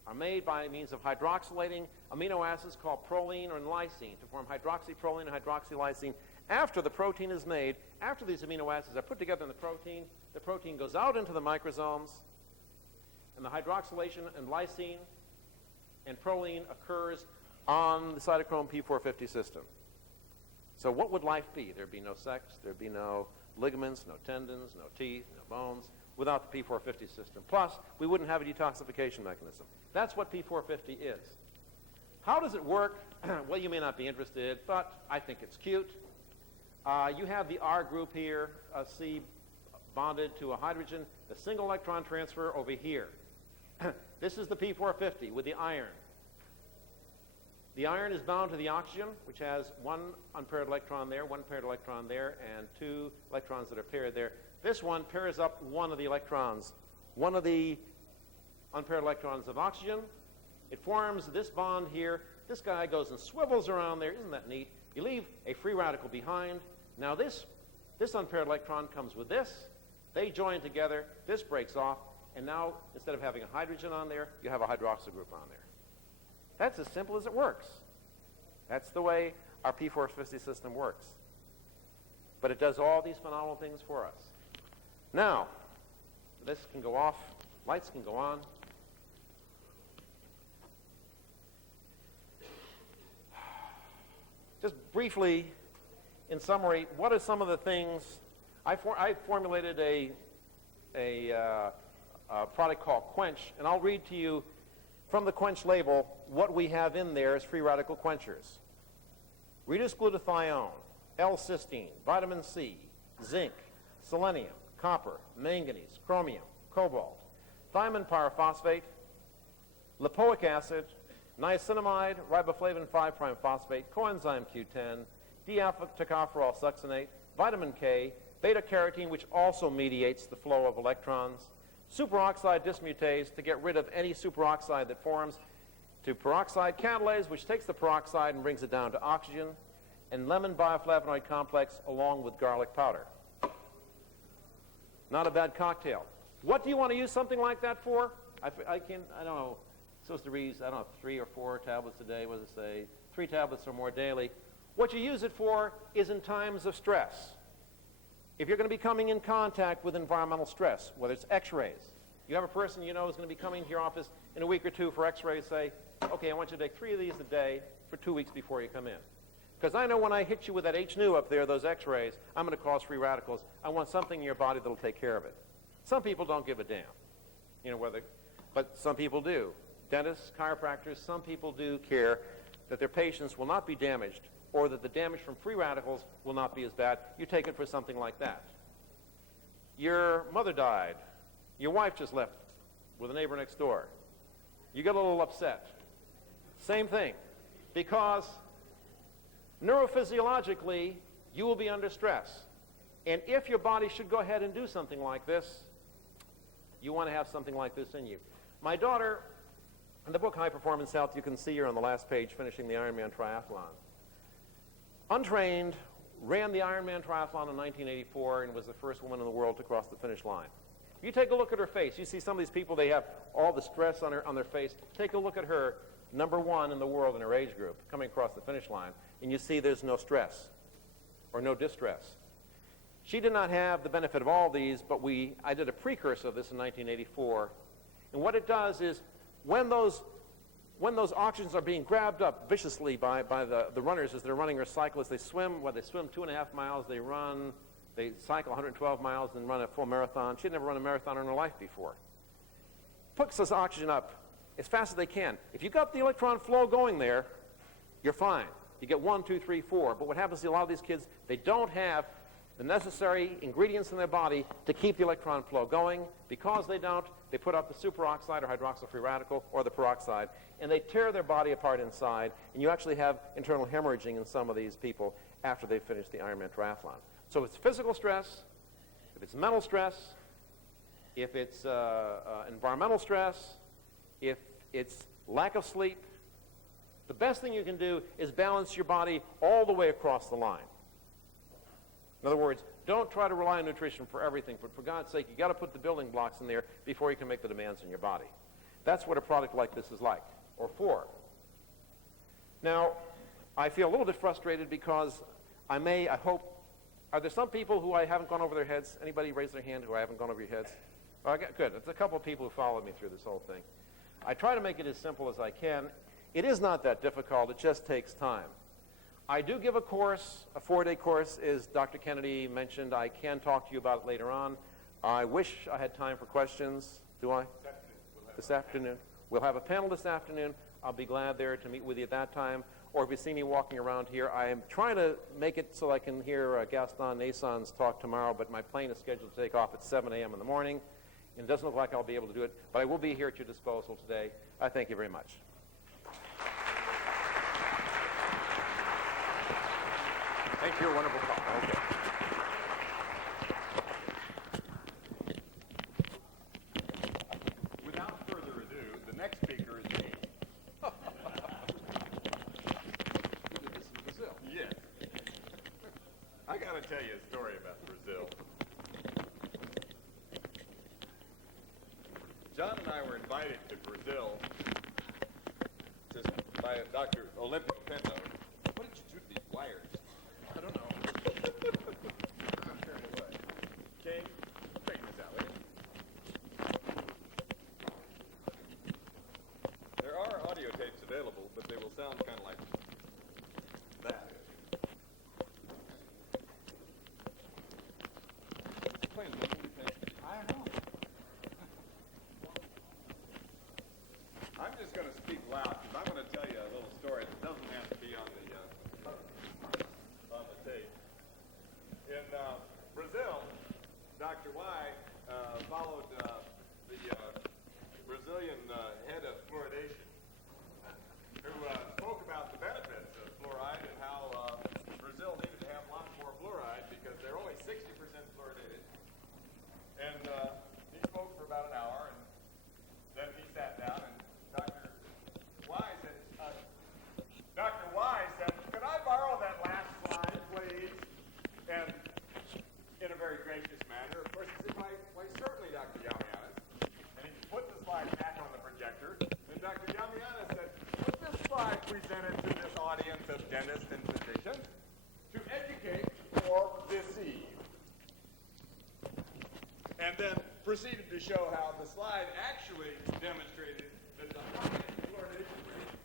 are made by means of hydroxylating amino acids called proline or lysine to form hydroxyproline and hydroxylysine. After the protein is made, after these amino acids are put together in the protein goes out into the microsomes, and the hydroxylation and lysine and proline occurs on the cytochrome P450 system. So what would life be? There'd be no sex, there'd be no ligaments, no tendons, no teeth, no bones, without the P450 system. Plus, we wouldn't have a detoxification mechanism. That's what P450 is. How does it work? Well, you may not be interested, but I think it's cute. You have the R group here, C bonded to a hydrogen, the single electron transfer over here. This is the P450 with the iron. The iron is bound to the oxygen, which has one unpaired electron there, one paired electron there, and two electrons that are paired there. This one pairs up one of the electrons, one of the unpaired electrons of oxygen. It forms this bond here. This guy goes and swivels around there. Isn't that neat? You leave a free radical behind. Now this unpaired electron comes with this. They join together. This breaks off. And now, instead of having a hydrogen on there, you have a hydroxyl group on there. That's as simple as it works. That's the way our P450 system works. But it does all these phenomenal things for us. Now, this can go off. Lights can go on. Just briefly, in summary, what are some of the things? I formulated a product called Quench, and I'll read to you from the Quench label what we have in there as free radical quenchers. Reduced glutathione, L-cysteine, vitamin C, zinc, selenium, copper, manganese, chromium, cobalt, thiamine pyrophosphate, lipoic acid, niacinamide, riboflavin 5'-phosphate, coenzyme Q10, D-alpha-tocopherol succinate, vitamin K, beta-carotene, which also mediates the flow of electrons, superoxide dismutase to get rid of any superoxide that forms, to peroxide catalase, which takes the peroxide and brings it down to oxygen, and lemon bioflavonoid complex along with garlic powder. Not a bad cocktail. What do you want to use something like that for? I don't know, supposed to read, 3 or 4 tablets a day, what does it say? 3 tablets or more daily. What you use it for is in times of stress. If you're going to be coming in contact with environmental stress, whether it's x-rays, you have a person you know is going to be coming to your office in a week or 2 for x-rays, say, okay, I want you to take 3 of these a day for 2 weeks before you come in. Because I know when I hit you with that H-nu up there, those x-rays, I'm going to cause free radicals. I want something in your body that'll take care of it. Some people don't give a damn, but some people do. Dentists, chiropractors, some people do care that their patients will not be damaged or that the damage from free radicals will not be as bad. You take it for something like that. Your mother died. Your wife just left with a neighbor next door. You get a little upset. Same thing. Because neurophysiologically, you will be under stress. And if your body should go ahead and do something like this, you want to have something like this in you. My daughter, in the book High Performance Health, you can see her on the last page finishing the Ironman triathlon. Untrained, ran the Ironman triathlon in 1984 and was the first woman in the world to cross the finish line. If you take a look at her face, you see some of these people, they have all the stress on their face. Take a look at her, #1 in the world in her age group, coming across the finish line, and you see there's no stress or no distress. She did not have the benefit of all these, but I did a precursor of this in 1984. And what it does is when those oxygens are being grabbed up viciously by the runners as they're running, or cyclists, they swim 2.5 miles, they cycle 112 miles and run a full marathon. She'd never run a marathon in her life before. Puts this oxygen up as fast as they can. If you got the electron flow going there, you're fine. You get 1, 2, 3, 4. But what happens to a lot of these kids, they don't have the necessary ingredients in their body to keep the electron flow going. Because they don't, they put out the superoxide or hydroxyl free radical or the peroxide, and they tear their body apart inside, and you actually have internal hemorrhaging in some of these people after they've finished the Ironman triathlon. So if it's physical stress, if it's mental stress, if it's environmental stress, if it's lack of sleep, the best thing you can do is balance your body all the way across the line. In other words, don't try to rely on nutrition for everything, but for God's sake, you've got to put the building blocks in there before you can make the demands in your body. That's what a product like this is like, or for. Now, I feel a little bit frustrated because I hope, are there some people who I haven't gone over their heads? Anybody raise their hand who I haven't gone over your heads? Oh, good. It's a couple of people who followed me through this whole thing. I try to make it as simple as I can. It is not that difficult. It just takes time. I do give a course, a 4-day course, as Dr. Kennedy mentioned. I can talk to you about it later on. I wish I had time for questions. Do I? This afternoon. We'll have a panel this afternoon. I'll be glad there to meet with you at that time. Or if you see me walking around here, I am trying to make it so I can hear Gaston Nasson's talk tomorrow, but my plane is scheduled to take off at 7 a.m. in the morning, and it doesn't look like I'll be able to do it, but I will be here at your disposal today. I thank you very much. Thank you for your wonderful talk. Okay. Without further ado, the next speaker is me. You did this in Brazil. Yes. I got to tell you a story about Brazil. John and I were invited to Brazil by Dr. Olympio Pinto. What did you do to these wires? I don't know. I'm carried away. King, straighten this out, will you? There are audio tapes available, but they will sound kind of like that. Playing the movie thing. I don't know. I'm just going to speak loud because I'm going to tell you a little story that doesn't have to be on the tape. In Brazil, Dr. Y followed the Brazilian head of fluoridation, who spoke about the benefits of fluoride and how Brazil needed to have lots more fluoride because they're only 60% fluoridated. And he spoke for about an hour, and then he sat down, and Dr. Y said, could I borrow that last slide, please? And in a very gracious manner, of course, he said, why certainly, Dr. Yiamouyiannis. And he put the slide back on the projector, and Dr. Yiamouyiannis said, was this slide presented to this audience of dentists and physicians to educate or deceive? And then proceeded to show how the slide actually demonstrated that the highest fluoridation rate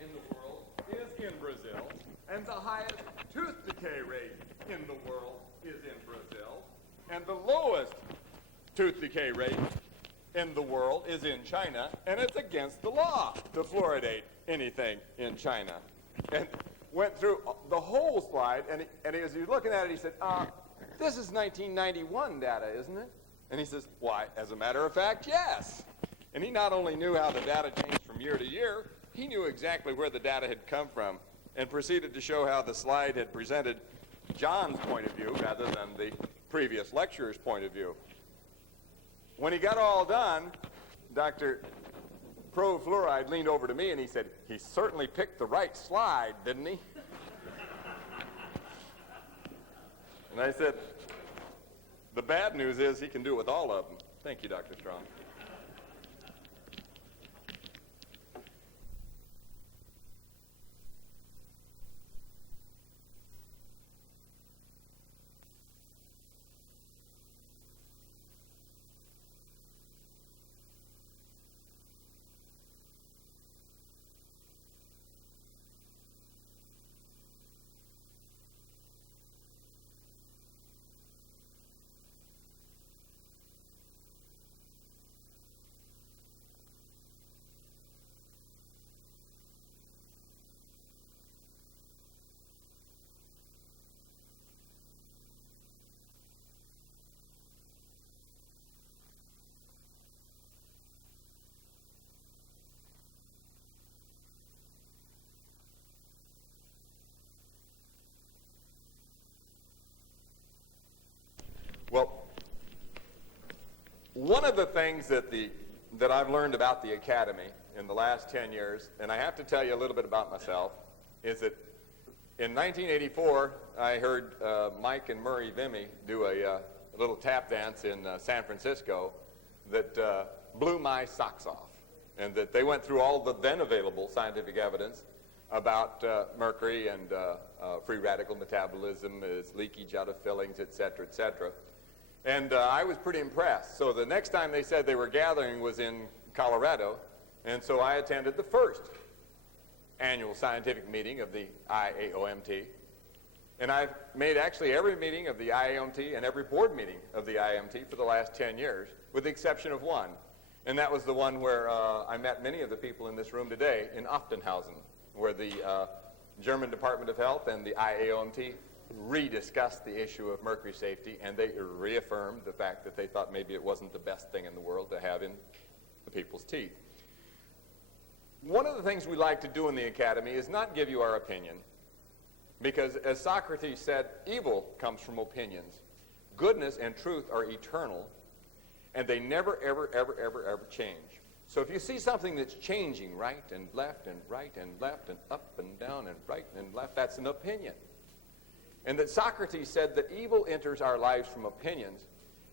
in the world is in Brazil, and the highest tooth decay rate in the world is in Brazil, and the lowest tooth decay rate in the world is in China, and it's against the law to fluoridate anything in China. And went through the whole slide, and as he was looking at it, he said, this is 1991 data, isn't it? And he says, why, as a matter of fact, yes. And he not only knew how the data changed from year to year, he knew exactly where the data had come from and proceeded to show how the slide had presented John's point of view rather than the previous lecturer's point of view. When he got all done, Dr. Pro Fluoride leaned over to me and he said, he certainly picked the right slide, didn't he? And I said, the bad news is he can do it with all of them. Thank you, Dr. Strong. Well, one of the things that I've learned about the Academy in the last 10 years, and I have to tell you a little bit about myself, is that In 1984, I heard Mike and Murray Vimy do a little tap dance in San Francisco that blew my socks off, and that they went through all the then available scientific evidence about mercury and free radical metabolism, its leakage out of fillings, et cetera, et cetera. And I was pretty impressed. So the next time they said they were gathering was in Colorado, and so I attended the first annual scientific meeting of the IAOMT. And I've made actually every meeting of the IAOMT and every board meeting of the IAOMT for the last 10 years, with the exception of one. And that was the one where I met many of the people in this room today in Offenhausen, where the German Department of Health and the IAOMT rediscussed the issue of mercury safety, and they reaffirmed the fact that they thought maybe it wasn't the best thing in the world to have in the people's teeth. One of the things we like to do in the Academy is not give you our opinion, because as Socrates said, evil comes from opinions. Goodness and truth are eternal, and they never, ever, ever, ever, ever change. So if you see something that's changing right and left and right and left and up and down and right and left, that's an opinion. And that Socrates said that evil enters our lives from opinions,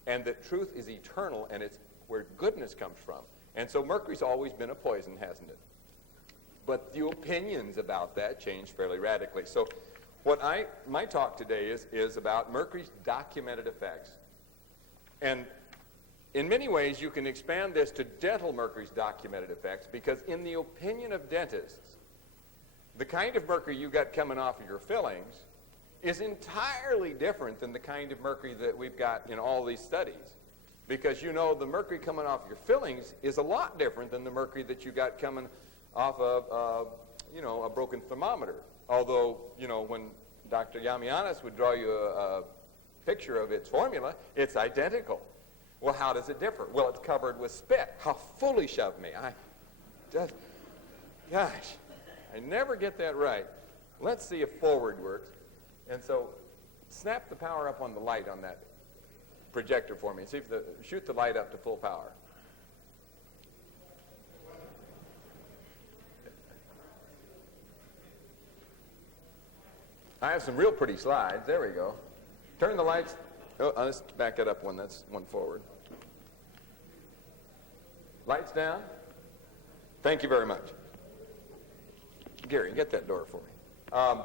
and that truth is eternal, and it's where goodness comes from. And so mercury's always been a poison, hasn't it? But the opinions about that change fairly radically. So what my talk today is about mercury's documented effects. And in many ways, you can expand this to dental mercury's documented effects, because in the opinion of dentists, the kind of mercury you got coming off of your fillings is entirely different than the kind of mercury that we've got in all these studies. Because you know the mercury coming off your fillings is a lot different than the mercury that you got coming off of, a broken thermometer. Although, when Dr. Yiamouyiannis would draw you a picture of its formula, it's identical. Well, how does it differ? Well, it's covered with spit. How foolish of me. Gosh, I never get that right. Let's see if forward works. And so snap the power up on the light on that projector for me. See if shoot the light up to full power. I have some real pretty slides. There we go. Turn the lights. Oh, let's back it up one. That's one forward. Lights down. Thank you very much. Gary, get that door for me.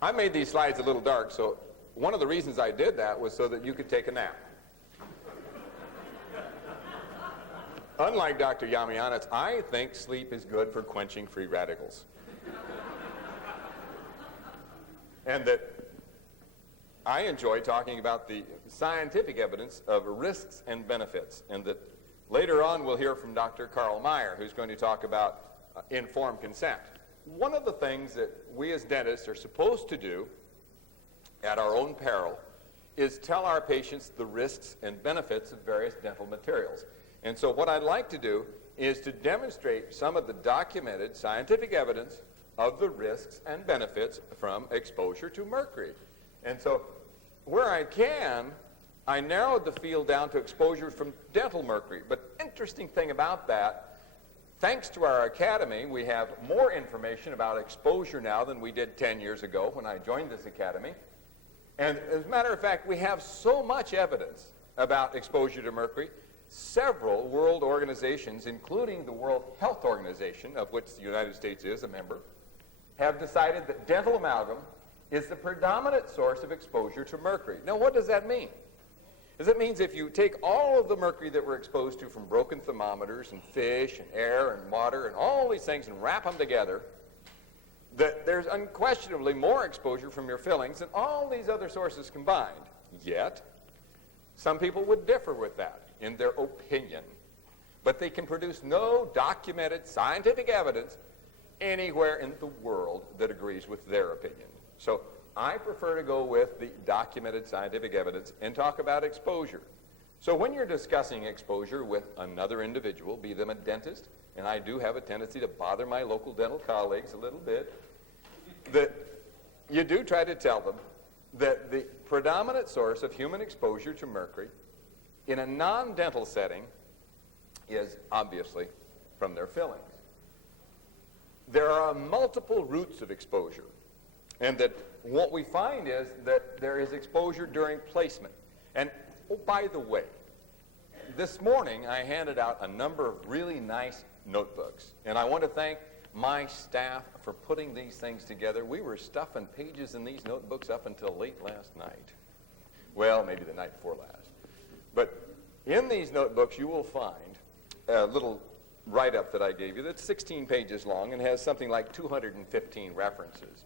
I made these slides a little dark, so one of the reasons I did that was so that you could take a nap. Unlike Dr. Yiamouyiannis, I think sleep is good for quenching free radicals. And that I enjoy talking about the scientific evidence of risks and benefits, and that later on we'll hear from Dr. Carl Meyer, who's going to talk about informed consent. One of the things that we as dentists are supposed to do at our own peril is tell our patients the risks and benefits of various dental materials. And so what I'd like to do is to demonstrate some of the documented scientific evidence of the risks and benefits from exposure to mercury. And so where I can, I narrowed the field down to exposure from dental mercury. But interesting thing about that, thanks to our academy, we have more information about exposure now than we did 10 years ago when I joined this academy. And as a matter of fact, we have so much evidence about exposure to mercury, several world organizations, including the World Health Organization, of which the United States is a member, have decided that dental amalgam is the predominant source of exposure to mercury. Now, what does that mean? It means if you take all of the mercury that we're exposed to from broken thermometers and fish and air and water and all these things and wrap them together, that there's unquestionably more exposure from your fillings than all these other sources combined. Yet, some people would differ with that in their opinion. But they can produce no documented scientific evidence anywhere in the world that agrees with their opinion. So I prefer to go with the documented scientific evidence and talk about exposure. So when you're discussing exposure with another individual, be them a dentist, and I do have a tendency to bother my local dental colleagues a little bit, that you do try to tell them that the predominant source of human exposure to mercury in a non-dental setting is obviously from their fillings. There are multiple routes of exposure. And that what we find is that there is exposure during placement. And, oh, by the way, this morning I handed out a number of really nice notebooks. And I want to thank my staff for putting these things together. We were stuffing pages in these notebooks up until late last night. Well, maybe the night before last. But in these notebooks you will find a little write-up that I gave you that's 16 pages long and has something like 215 references.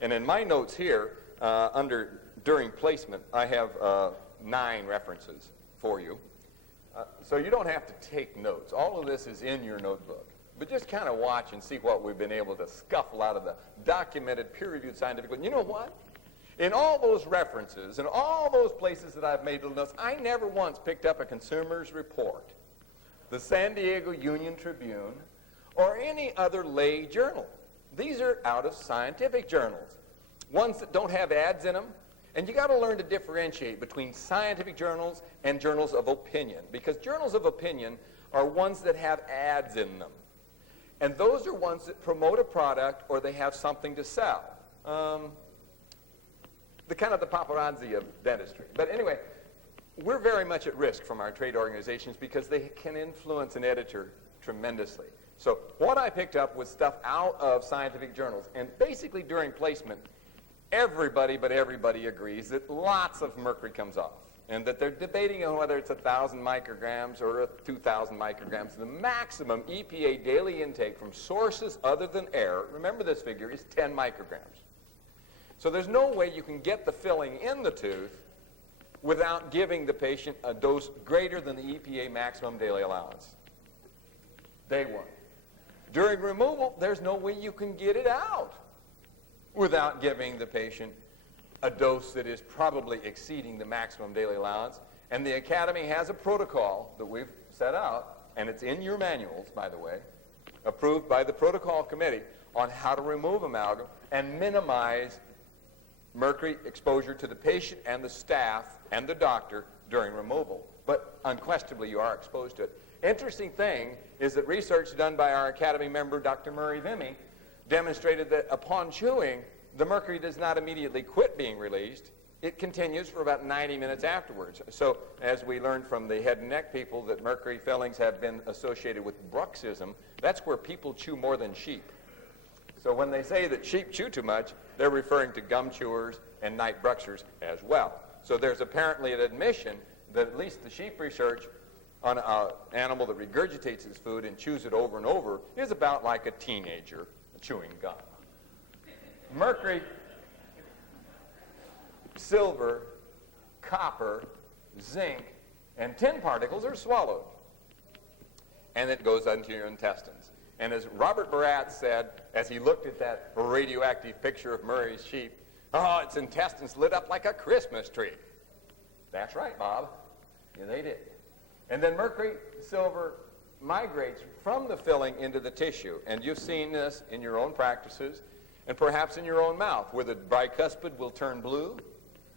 And in my notes here, during placement, I have 9 references for you. So you don't have to take notes. All of this is in your notebook. But just kind of watch and see what we've been able to scuffle out of the documented, peer-reviewed scientific. And you know what? In all those references, in all those places that I've made little notes, I never once picked up a Consumer's Report, the San Diego Union Tribune, or any other lay journal. These are out of scientific journals, ones that don't have ads in them. And you got to learn to differentiate between scientific journals and journals of opinion, because journals of opinion are ones that have ads in them. And those are ones that promote a product or they have something to sell. The kind of the paparazzi of dentistry. But anyway, we're very much at risk from our trade organizations because they can influence an editor tremendously. So what I picked up was stuff out of scientific journals. And basically during placement, everybody but everybody agrees that lots of mercury comes off. And that they're debating on whether it's 1,000 micrograms or 2,000 micrograms. The maximum EPA daily intake from sources other than air, remember this figure, is 10 micrograms. So there's no way you can get the filling in the tooth without giving the patient a dose greater than the EPA maximum daily allowance. Day one. During removal, there's no way you can get it out without giving the patient a dose that is probably exceeding the maximum daily allowance. And the Academy has a protocol that we've set out, and it's in your manuals, by the way, approved by the protocol committee on how to remove amalgam and minimize mercury exposure to the patient and the staff and the doctor during removal. But unquestionably, you are exposed to it. Interesting thing is that research done by our Academy member, Dr. Murray Vimy, demonstrated that upon chewing, the mercury does not immediately quit being released. It continues for about 90 minutes afterwards. So as we learned from the head and neck people that mercury fillings have been associated with bruxism, that's where people chew more than sheep. So when they say that sheep chew too much, they're referring to gum chewers and night bruxers as well. So there's apparently an admission that at least the sheep research on an animal that regurgitates its food and chews it over and over is about like a teenager chewing gum. Mercury, silver, copper, zinc, and tin particles are swallowed. And it goes into your intestines. And as Robert Barat said, as he looked at that radioactive picture of Murray's sheep, oh, its intestines lit up like a Christmas tree. That's right, Bob. Yeah, they did. And then mercury, silver, migrates from the filling into the tissue. And you've seen this in your own practices and perhaps in your own mouth, where the bicuspid will turn blue.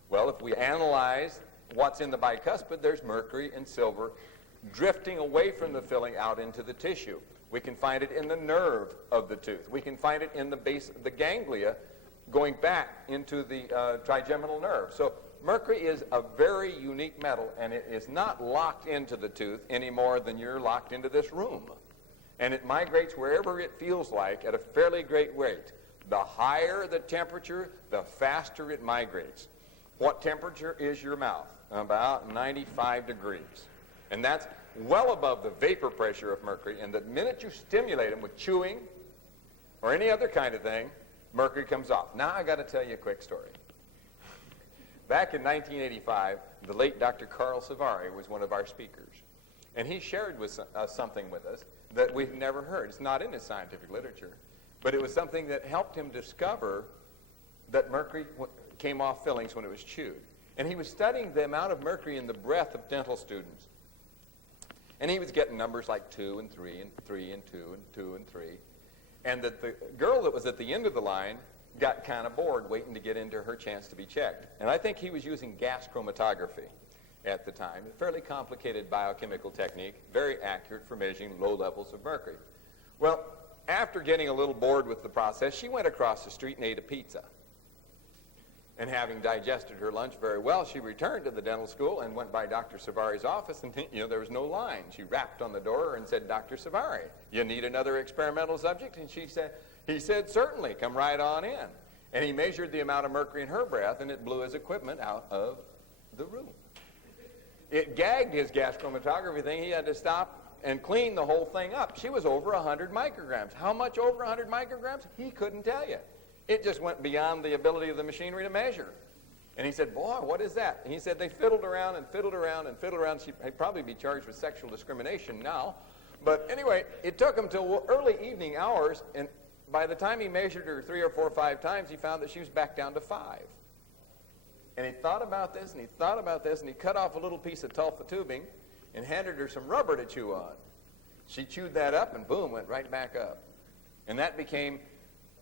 Well, if we analyze what's in the bicuspid, there's mercury and silver drifting away from the filling out into the tissue. We can find it in the nerve of the tooth. We can find it in the base of the ganglia going back into the trigeminal nerve. So mercury is a very unique metal, and it is not locked into the tooth any more than you're locked into this room. And it migrates wherever it feels like at a fairly great rate. The higher the temperature, the faster it migrates. What temperature is your mouth? About 95 degrees. And that's well above the vapor pressure of mercury, and the minute you stimulate them with chewing or any other kind of thing, mercury comes off. Now I got to tell you a quick story. Back in 1985, the late Dr. Carl Savary was one of our speakers, and he shared with something with us that we've never heard. It's not in the scientific literature, but it was something that helped him discover that mercury came off fillings when it was chewed. And he was studying the amount of mercury in the breath of dental students. And he was getting numbers like 2 and 3 and 3 and 2 and 2 and 3. And that the girl that was at the end of the line got kind of bored waiting to get into her chance to be checked. And I think he was using gas chromatography at the time, a fairly complicated biochemical technique, very accurate for measuring low levels of mercury. Well, after getting a little bored with the process, she went across the street and ate a pizza. And having digested her lunch very well, she returned to the dental school and went by Dr. Savari's office, and there was no line. She rapped on the door and said, "Dr. Savari, you need another experimental subject?" And he said, "Certainly, come right on in." And he measured the amount of mercury in her breath, and it blew his equipment out of the room. It gagged his gas chromatography thing. He had to stop and clean the whole thing up. She was over 100 micrograms. How much over 100 micrograms? He couldn't tell you. It just went beyond the ability of the machinery to measure. And he said, "Boy, what is that?" And he said they fiddled around and fiddled around and fiddled around. She'd probably be charged with sexual discrimination now. But anyway, it took him till early evening hours, and by the time he measured her 3 or 4 or 5 times, he found that she was back down to 5. And he thought about this, and he thought about this, and he cut off a little piece of tulpa tubing and handed her some rubber to chew on. She chewed that up, and boom, went right back up. And that became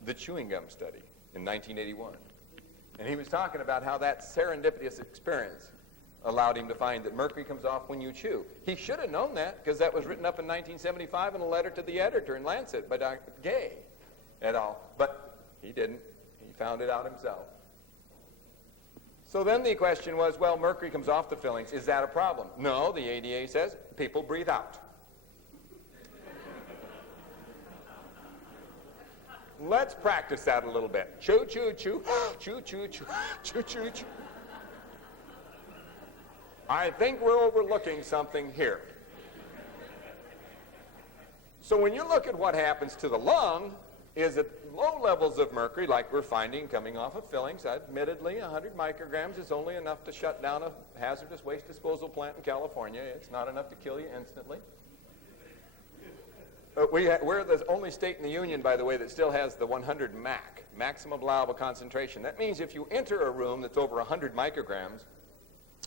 the chewing gum study in 1981. And he was talking about how that serendipitous experience allowed him to find that mercury comes off when you chew. He should have known that, because that was written up in 1975 in a letter to the editor in Lancet by Dr. Gay et al. But he didn't. He found it out himself. So then the question was, well, mercury comes off the fillings. Is that a problem? No, the ADA says people breathe out. Let's practice that a little bit. Chew, chew, chew, chew, chew, chew, chew, chew, chew. I think we're overlooking something here. So when you look at what happens to the lung, is at low levels of mercury, like we're finding coming off of fillings, admittedly 100 micrograms is only enough to shut down a hazardous waste disposal plant in California. It's not enough to kill you instantly. We're the only state in the union, by the way, that still has the 100 MAC, maximum allowable concentration. That means if you enter a room that's over 100 micrograms,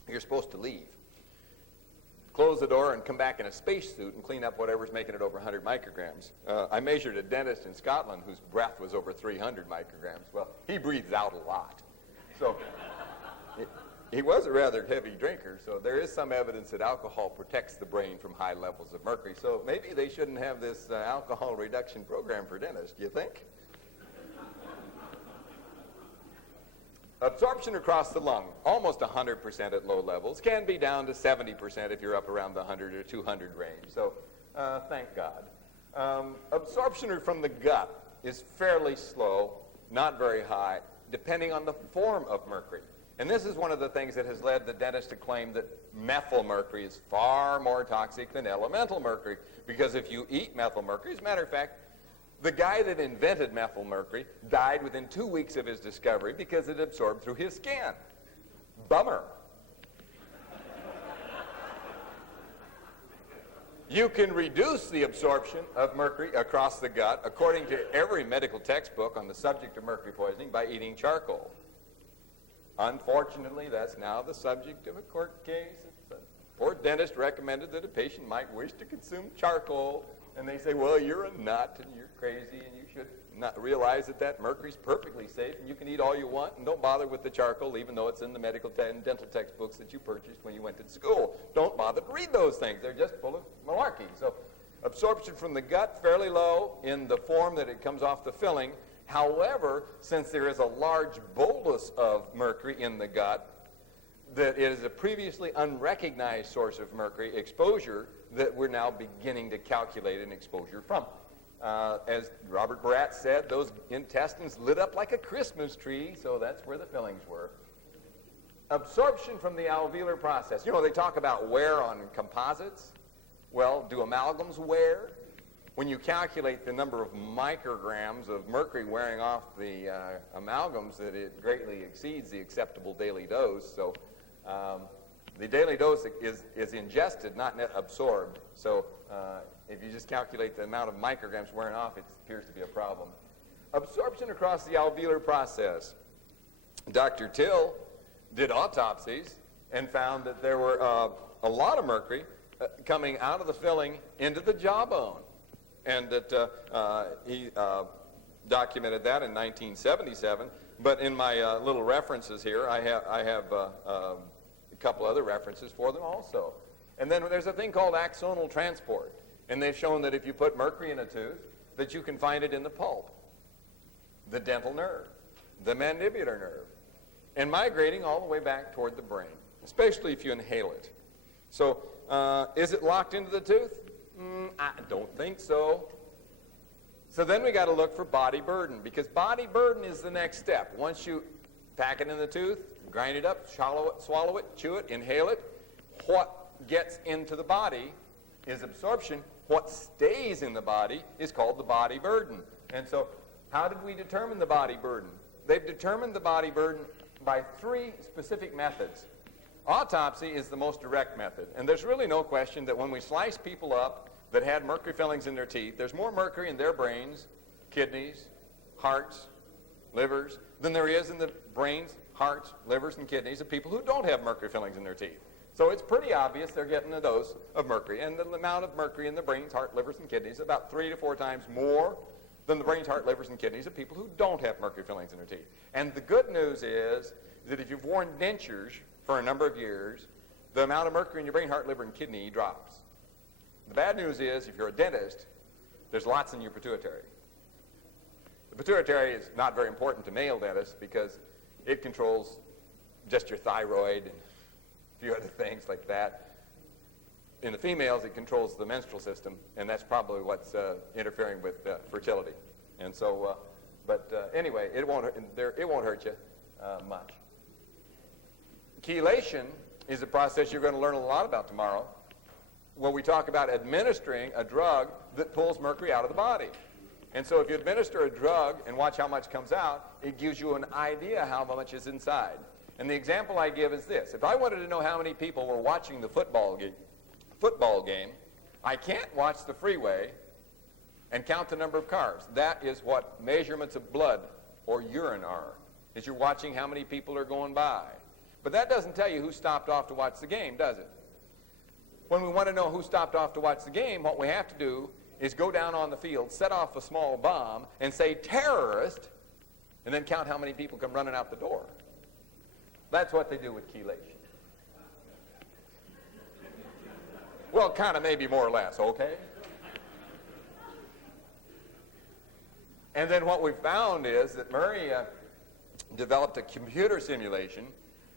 you're supposed to leave. Close the door and come back in a spacesuit and clean up whatever's making it over 100 micrograms. I measured a dentist in Scotland whose breath was over 300 micrograms. Well, he breathes out a lot. So he was a rather heavy drinker, so there is some evidence that alcohol protects the brain from high levels of mercury. So maybe they shouldn't have this alcohol reduction program for dentists, do you think? Absorption across the lung, almost 100% at low levels, can be down to 70% if you're up around the 100 or 200 range. So thank God. Absorption from the gut is fairly slow, not very high, depending on the form of mercury. And this is one of the things that has led the dentist to claim that methyl mercury is far more toxic than elemental mercury, because if you eat methyl mercury, as a matter of fact, the guy that invented methyl mercury died within 2 weeks of his discovery because it absorbed through his skin. Bummer. You can reduce the absorption of mercury across the gut, according to every medical textbook on the subject of mercury poisoning, by eating charcoal. Unfortunately, that's now the subject of a court case. The poor dentist recommended that a patient might wish to consume charcoal, and they say, well, you're a nut and you're crazy and you should not realize that mercury's perfectly safe and you can eat all you want and don't bother with the charcoal, even though it's in the medical and dental textbooks that you purchased when you went to school. Don't bother to read those things. They're just full of malarkey. So absorption from the gut, fairly low in the form that it comes off the filling. However, since there is a large bolus of mercury in the gut, that it is a previously unrecognized source of mercury exposure that we're now beginning to calculate an exposure from. As Robert Barat said, those intestines lit up like a Christmas tree, so that's where the fillings were. Absorption from the alveolar process. You know, they talk about wear on composites. Well, do amalgams wear? When you calculate the number of micrograms of mercury wearing off the amalgams, that it greatly exceeds the acceptable daily dose. So the daily dose is ingested, not net absorbed. So if you just calculate the amount of micrograms wearing off, it appears to be a problem. Absorption across the alveolar process. Dr. Till did autopsies and found that there were a lot of mercury coming out of the filling into the jawbone. And that he documented that in 1977. But in my little references here, I have a couple other references for them also. And then there's a thing called axonal transport. And they've shown that if you put mercury in a tooth, that you can find it in the pulp, the dental nerve, the mandibular nerve, and migrating all the way back toward the brain, especially if you inhale it. So is it locked into the tooth? I don't think so. So then we got to look for body burden, because body burden is the next step. Once you pack it in the tooth, grind it up, swallow it, chew it, inhale it, what gets into the body is absorption. What stays in the body is called the body burden. And so how did we determine the body burden? They've determined the body burden by 3 specific methods. Autopsy is the most direct method, and there's really no question that when we slice people up that had mercury fillings in their teeth, there's more mercury in their brains, kidneys, hearts, livers, than there is in the brains, hearts, livers, and kidneys of people who don't have mercury fillings in their teeth. So it's pretty obvious they're getting a dose of mercury, and the amount of mercury in the brains, heart, livers, and kidneys is about 3 to 4 times more than the brains, heart, livers, and kidneys of people who don't have mercury fillings in their teeth. And the good news is that if you've worn dentures for a number of years, the amount of mercury in your brain, heart, liver, and kidney drops. The bad news is if you're a dentist, there's lots in your pituitary. The pituitary is not very important to male dentists because it controls just your thyroid and a few other things like that. In the females, it controls the menstrual system, and that's probably what's interfering with fertility. And so, anyway, it won't hurt you much. Chelation is a process you're going to learn a lot about tomorrow, where we talk about administering a drug that pulls mercury out of the body. And so if you administer a drug and watch how much comes out, it gives you an idea how much is inside. And the example I give is this. If I wanted to know how many people were watching the football game, I can't watch the freeway and count the number of cars. That is what measurements of blood or urine are, is you're watching how many people are going by. But that doesn't tell you who stopped off to watch the game, does it? When we want to know who stopped off to watch the game, what we have to do is go down on the field, set off a small bomb, and say, terrorist, and then count how many people come running out the door. That's what they do with chelation. Well, kind of maybe more or less, okay? And then what we found is that Murray developed a computer simulation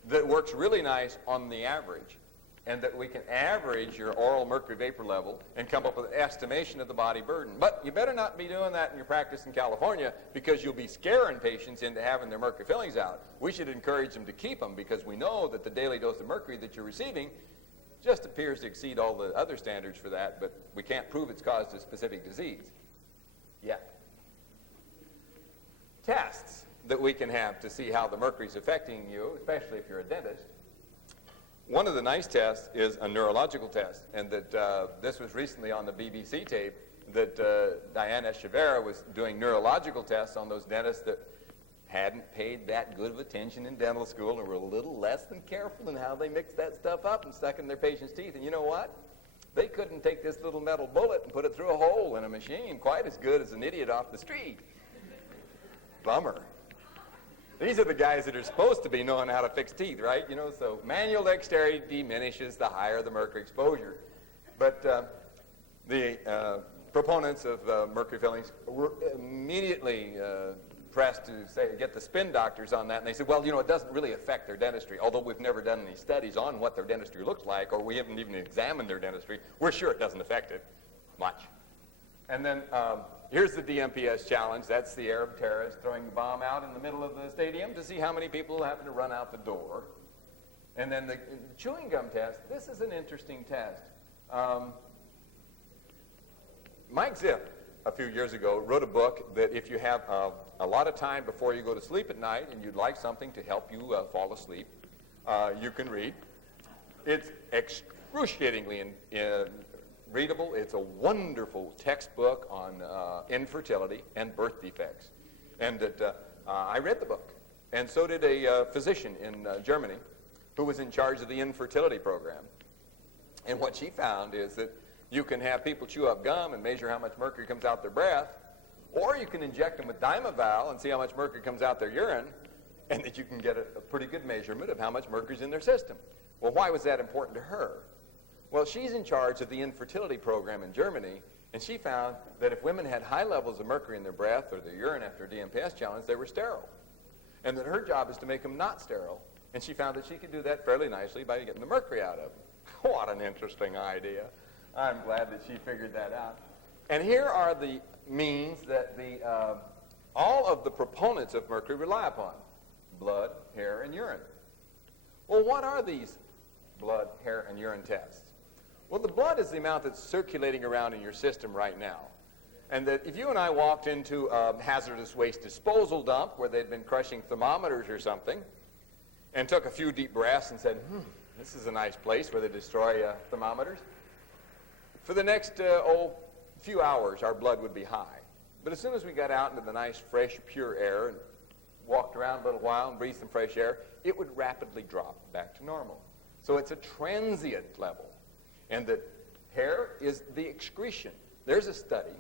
that works really nice on the average, and that we can average your oral mercury vapor level and come up with an estimation of the body burden. But you better not be doing that in your practice in California, because you'll be scaring patients into having their mercury fillings out. We should encourage them to keep them, because we know that the daily dose of mercury that you're receiving just appears to exceed all the other standards for that, but we can't prove it's caused a specific disease yet. Tests that we can have to see how the mercury is affecting you, especially if you're a dentist. One of the nice tests is a neurological test, and that this was recently on the BBC tape, that Diana Echeverria was doing neurological tests on those dentists that hadn't paid that good of attention in dental school and were a little less than careful in how they mixed that stuff up and stuck in their patients' teeth. And you know what? They couldn't take this little metal bullet and put it through a hole in a machine quite as good as an idiot off the street. Bummer. These are the guys that are supposed to be knowing how to fix teeth, right? You know, so manual dexterity diminishes the higher the mercury exposure. But the proponents of mercury fillings were immediately pressed to get the spin doctors on that, and they said, well, you know, it doesn't really affect their dentistry. Although we've never done any studies on what their dentistry looks like, or we haven't even examined their dentistry, we're sure it doesn't affect it much. And then here's the DMPS challenge. That's the Arab terrorist throwing the bomb out in the middle of the stadium to see how many people happen to run out the door. And then the chewing gum test. This is an interesting test. Mike Zipp, a few years ago, wrote a book that if you have a lot of time before you go to sleep at night and you'd like something to help you fall asleep, you can read. It's excruciatingly readable. It's a wonderful textbook on infertility and birth defects. And I read the book, and so did a physician in Germany who was in charge of the infertility program. And what she found is that you can have people chew up gum and measure how much mercury comes out their breath, or you can inject them with Dimaval and see how much mercury comes out their urine, and that you can get a pretty good measurement of how much mercury is in their system. Well, why was that important to her? Well, she's in charge of the infertility program in Germany, and she found that if women had high levels of mercury in their breath or their urine after a DMPS challenge, they were sterile. and that her job is to make them not sterile, and she found that she could do that fairly nicely by getting the mercury out of them. What an interesting idea. I'm glad that she figured that out. And here are the means that all of the proponents of mercury rely upon: blood, hair, and urine. Well, what are these blood, hair, and urine tests? Well, the blood is the amount that's circulating around in your system right now. And that if you and I walked into a hazardous waste disposal dump where they'd been crushing thermometers or something, and took a few deep breaths and said, this is a nice place where they destroy thermometers, for the next few hours our blood would be high. But as soon as we got out into the nice, fresh, pure air and walked around a little while and breathed some fresh air, it would rapidly drop back to normal. So it's a transient level. And the hair is the excretion. There's a study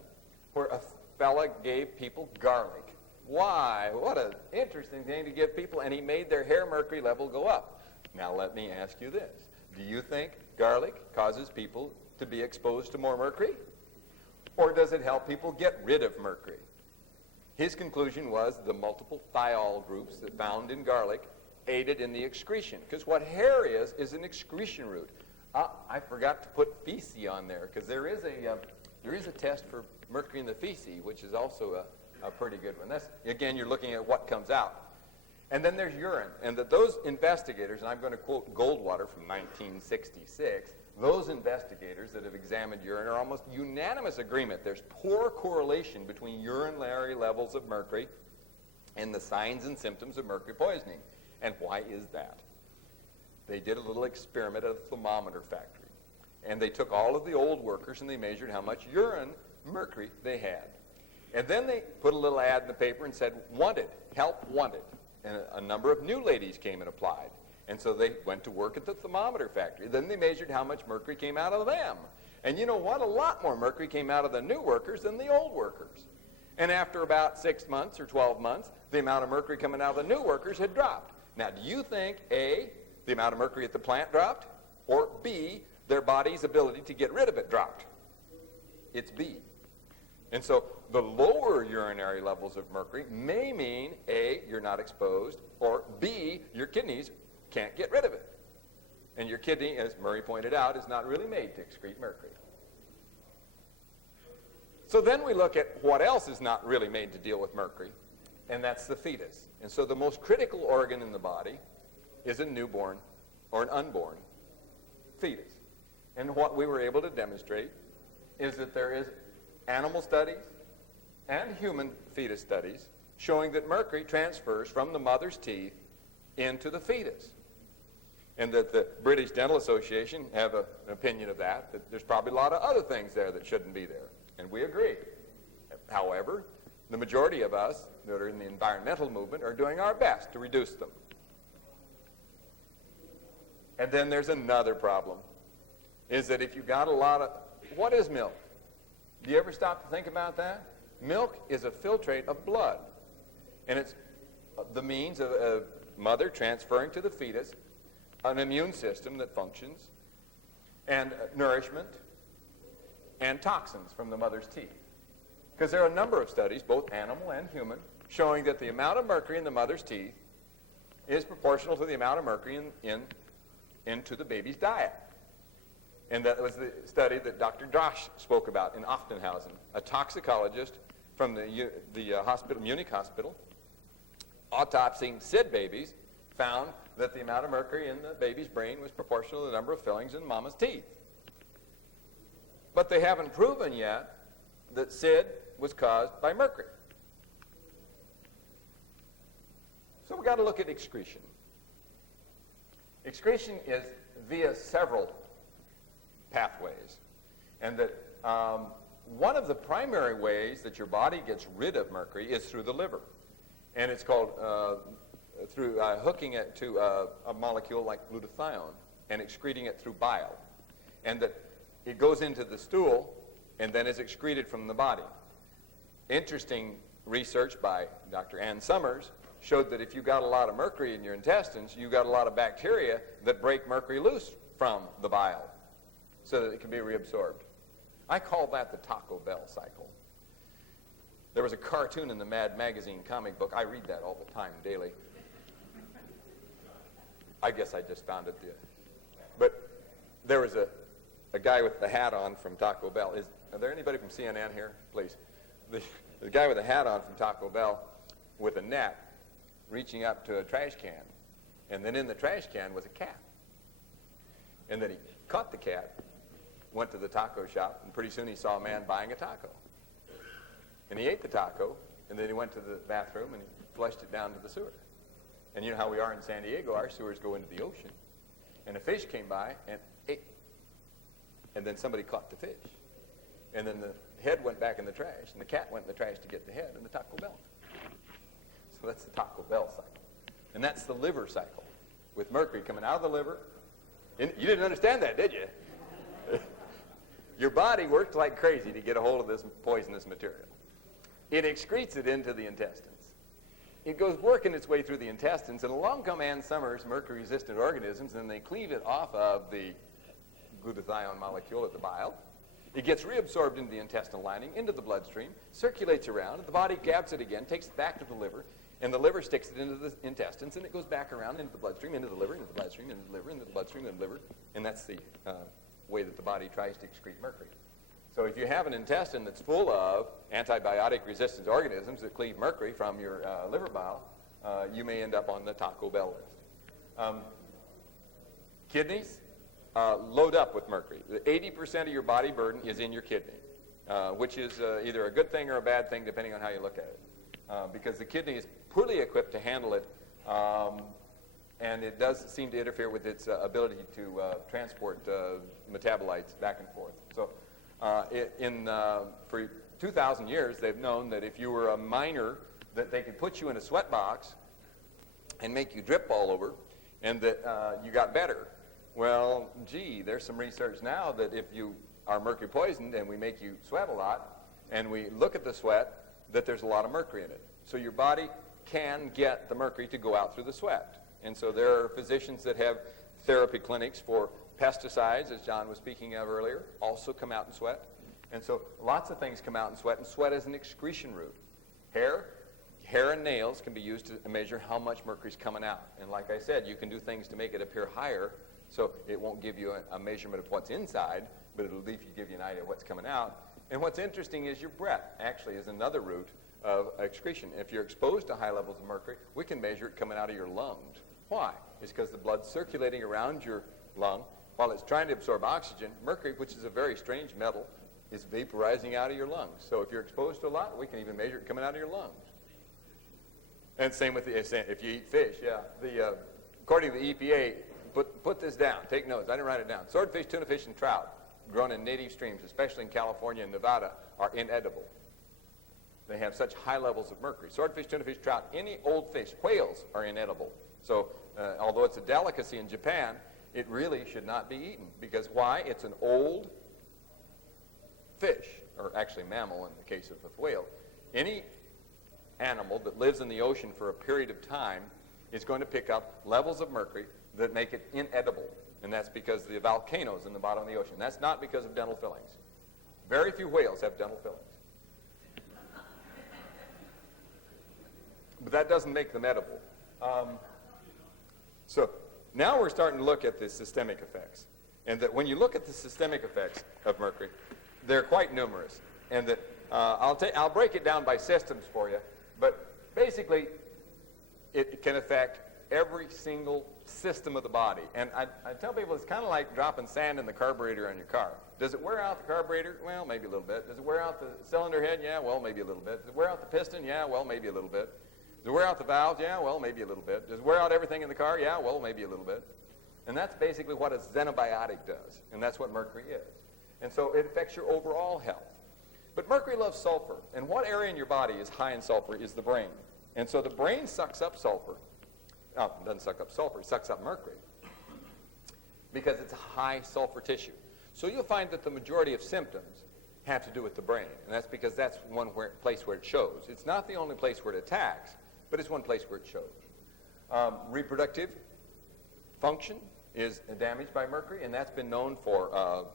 where a fella gave people garlic. Why? What an interesting thing to give people, and he made their hair mercury level go up. Now let me ask you this. Do you think garlic causes people to be exposed to more mercury? Or does it help people get rid of mercury? His conclusion was the multiple thiol groups that found in garlic aided in the excretion. Because what hair is an excretion route. I forgot to put feces on there, because there is a test for mercury in the feces, which is also a pretty good one. That's, again, you're looking at what comes out. And then there's urine. And that those investigators, and I'm going to quote Goldwater from 1966, those investigators that have examined urine are almost unanimous agreement. There's poor correlation between urinary levels of mercury and the signs and symptoms of mercury poisoning. And why is that? They did a little experiment at a thermometer factory. And they took all of the old workers and they measured how much urine mercury they had. And then they put a little ad in the paper and said, wanted, help wanted. And a number of new ladies came and applied. And so they went to work at the thermometer factory. Then they measured how much mercury came out of them. And you know what? A lot more mercury came out of the new workers than the old workers. And after about 6 months or 12 months, the amount of mercury coming out of the new workers had dropped. Now, do you think, A, the amount of mercury at the plant dropped, or B, their body's ability to get rid of it dropped? It's B. And so the lower urinary levels of mercury may mean, A, you're not exposed, or B, your kidneys can't get rid of it. And your kidney, as Murray pointed out, is not really made to excrete mercury. So then we look at what else is not really made to deal with mercury, and that's the fetus. And so the most critical organ in the body is a newborn or an unborn fetus. And what we were able to demonstrate is that there is animal studies and human fetus studies showing that mercury transfers from the mother's teeth into the fetus. And that the British Dental Association have an opinion of that there's probably a lot of other things there that shouldn't be there. And we agree. However, the majority of us that are in the environmental movement are doing our best to reduce them. And then there's another problem, is that if you got a lot of, what is milk? Do you ever stop to think about that? Milk is a filtrate of blood. And it's the means of a mother transferring to the fetus an immune system that functions, and nourishment, and toxins from the mother's teeth. Because there are a number of studies, both animal and human, showing that the amount of mercury in the mother's teeth is proportional to the amount of mercury into the baby's diet. And that was the study that Dr. Josh spoke about in Offenhausen, a toxicologist from the hospital, Munich hospital, autopsying SID babies, found that the amount of mercury in the baby's brain was proportional to the number of fillings in mama's teeth. But they haven't proven yet that SID was caused by mercury. So we've got to look at excretion. Excretion is via several pathways. And that one of the primary ways that your body gets rid of mercury is through the liver. And it's called through hooking it to a molecule like glutathione and excreting it through bile. And that it goes into the stool and then is excreted from the body. Interesting research by Dr. Ann Summers showed that if you got a lot of mercury in your intestines, you got a lot of bacteria that break mercury loose from the bile so that it can be reabsorbed. I call that the Taco Bell cycle. There was a cartoon in the Mad Magazine comic book. I read that all the time, daily. I guess I just found it. But there was a guy with the hat on from Taco Bell. Are there anybody from CNN here? Please. The guy with a hat on from Taco Bell with a net reaching up to a trash can. And then in the trash can was a cat. And then he caught the cat, went to the taco shop, and pretty soon he saw a man buying a taco. And he ate the taco, and then he went to the bathroom and he flushed it down to the sewer. And you know how we are in San Diego, our sewers go into the ocean. And a fish came by and ate. And then somebody caught the fish. And then the head went back in the trash, and the cat went in the trash to get the head, and the Taco Bell. So that's the Taco Bell cycle. And that's the liver cycle, with mercury coming out of the liver. And you didn't understand that, did you? Your body works like crazy to get a hold of this poisonous material. It excretes it into the intestines. It goes working its way through the intestines, and along come Ann Summers' mercury-resistant organisms, and they cleave it off of the glutathione molecule at the bile. It gets reabsorbed into the intestinal lining, into the bloodstream, circulates around, and the body grabs it again, takes it back to the liver, and the liver sticks it into the intestines, and it goes back around into the bloodstream, into the liver, into the bloodstream, into the liver, into the bloodstream, into the liver, and that's the way that the body tries to excrete mercury. So if you have an intestine that's full of antibiotic-resistant organisms that cleave mercury from your liver bile, you may end up on the Taco Bell list. Kidneys, load up with mercury. 80% of your body burden is in your kidney, which is either a good thing or a bad thing, depending on how you look at it. Because the kidney is poorly equipped to handle it, and it does seem to interfere with its ability to transport metabolites back and forth. So for 2,000 years, they've known that if you were a miner, that they could put you in a sweat box and make you drip all over, and that you got better. Well, gee, there's some research now that if you are mercury poisoned and we make you sweat a lot, and we look at the sweat, that there's a lot of mercury in it. So your body can get the mercury to go out through the sweat. And so there are physicians that have therapy clinics for pesticides, as John was speaking of earlier, also come out in sweat. And so lots of things come out in sweat, and sweat is an excretion route. Hair and nails can be used to measure how much mercury is coming out. And like I said, you can do things to make it appear higher, so it won't give you a measurement of what's inside, but it'll give you an idea of what's coming out. And what's interesting is your breath actually is another route of excretion. If you're exposed to high levels of mercury, we can measure it coming out of your lungs. Why? It's because the blood's circulating around your lung while it's trying to absorb oxygen. Mercury, which is a very strange metal, is vaporizing out of your lungs. So if you're exposed to a lot, we can even measure it coming out of your lungs. And same with if you eat fish, yeah. According to the EPA, put this down. Take notes. I didn't write it down. Swordfish, tuna fish, and trout grown in native streams, especially in California and Nevada, are inedible. They have such high levels of mercury. Swordfish, tuna fish, trout, any old fish, whales are inedible. So although it's a delicacy in Japan, it really should not be eaten. Because why? It's an old fish, or actually mammal in the case of the whale. Any animal that lives in the ocean for a period of time is going to pick up levels of mercury that make it inedible. And that's because of the volcanoes in the bottom of the ocean. That's not because of dental fillings. Very few whales have dental fillings. But that doesn't make them edible. So now we're starting to look at the systemic effects. And that when you look at the systemic effects of mercury, they're quite numerous. And that I'll break it down by systems for you. But basically, it can affect every single system of the body. And I tell people it's kind of like dropping sand in the carburetor on your car. Does it wear out the carburetor? Well, maybe a little bit. Does it wear out the cylinder head? Yeah, well, maybe a little bit. Does it wear out the piston? Yeah, well, maybe a little bit. Does it wear out the valves? Yeah, well, maybe a little bit. Does it wear out everything in the car? Yeah, well, maybe a little bit. And that's basically what a xenobiotic does. And that's what mercury is. And so it affects your overall health. But mercury loves sulfur. And what area in your body is high in sulfur is the brain. And so the brain sucks up sulfur. No, it doesn't suck up sulfur, it sucks up mercury because it's a high sulfur tissue. So you'll find that the majority of symptoms have to do with the brain, and that's because that's one place where it shows. It's not the only place where it attacks, but it's one place where it shows. Reproductive function is damaged by mercury, and that's been known for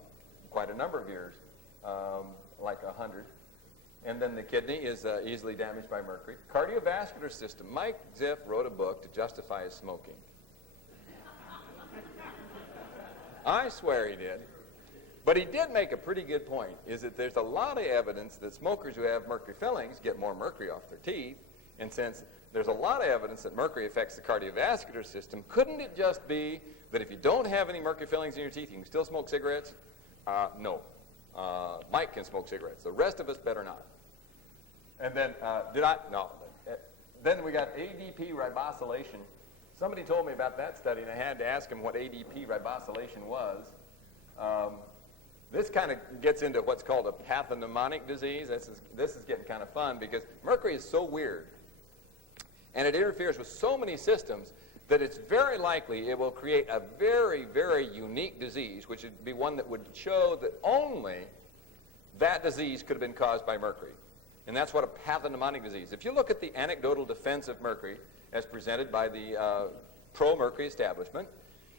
quite a number of years, like 100. And then the kidney is easily damaged by mercury. Cardiovascular system. Mike Ziff wrote a book to justify his smoking. I swear he did. But he did make a pretty good point, is that there's a lot of evidence that smokers who have mercury fillings get more mercury off their teeth. And since there's a lot of evidence that mercury affects the cardiovascular system, couldn't it just be that if you don't have any mercury fillings in your teeth, you can still smoke cigarettes? No. Mike can smoke cigarettes. The rest of us better not. And then, No. Then we got ADP ribosylation. Somebody told me about that study, and I had to ask him what ADP ribosylation was. This kind of gets into what's called a pathognomonic disease. This is getting kind of fun because mercury is so weird, and it interferes with so many systems that it's very likely it will create a very, very unique disease, which would be one that would show that only that disease could have been caused by mercury. And that's what a pathognomonic disease. If you look at the anecdotal defense of mercury as presented by the pro-mercury establishment,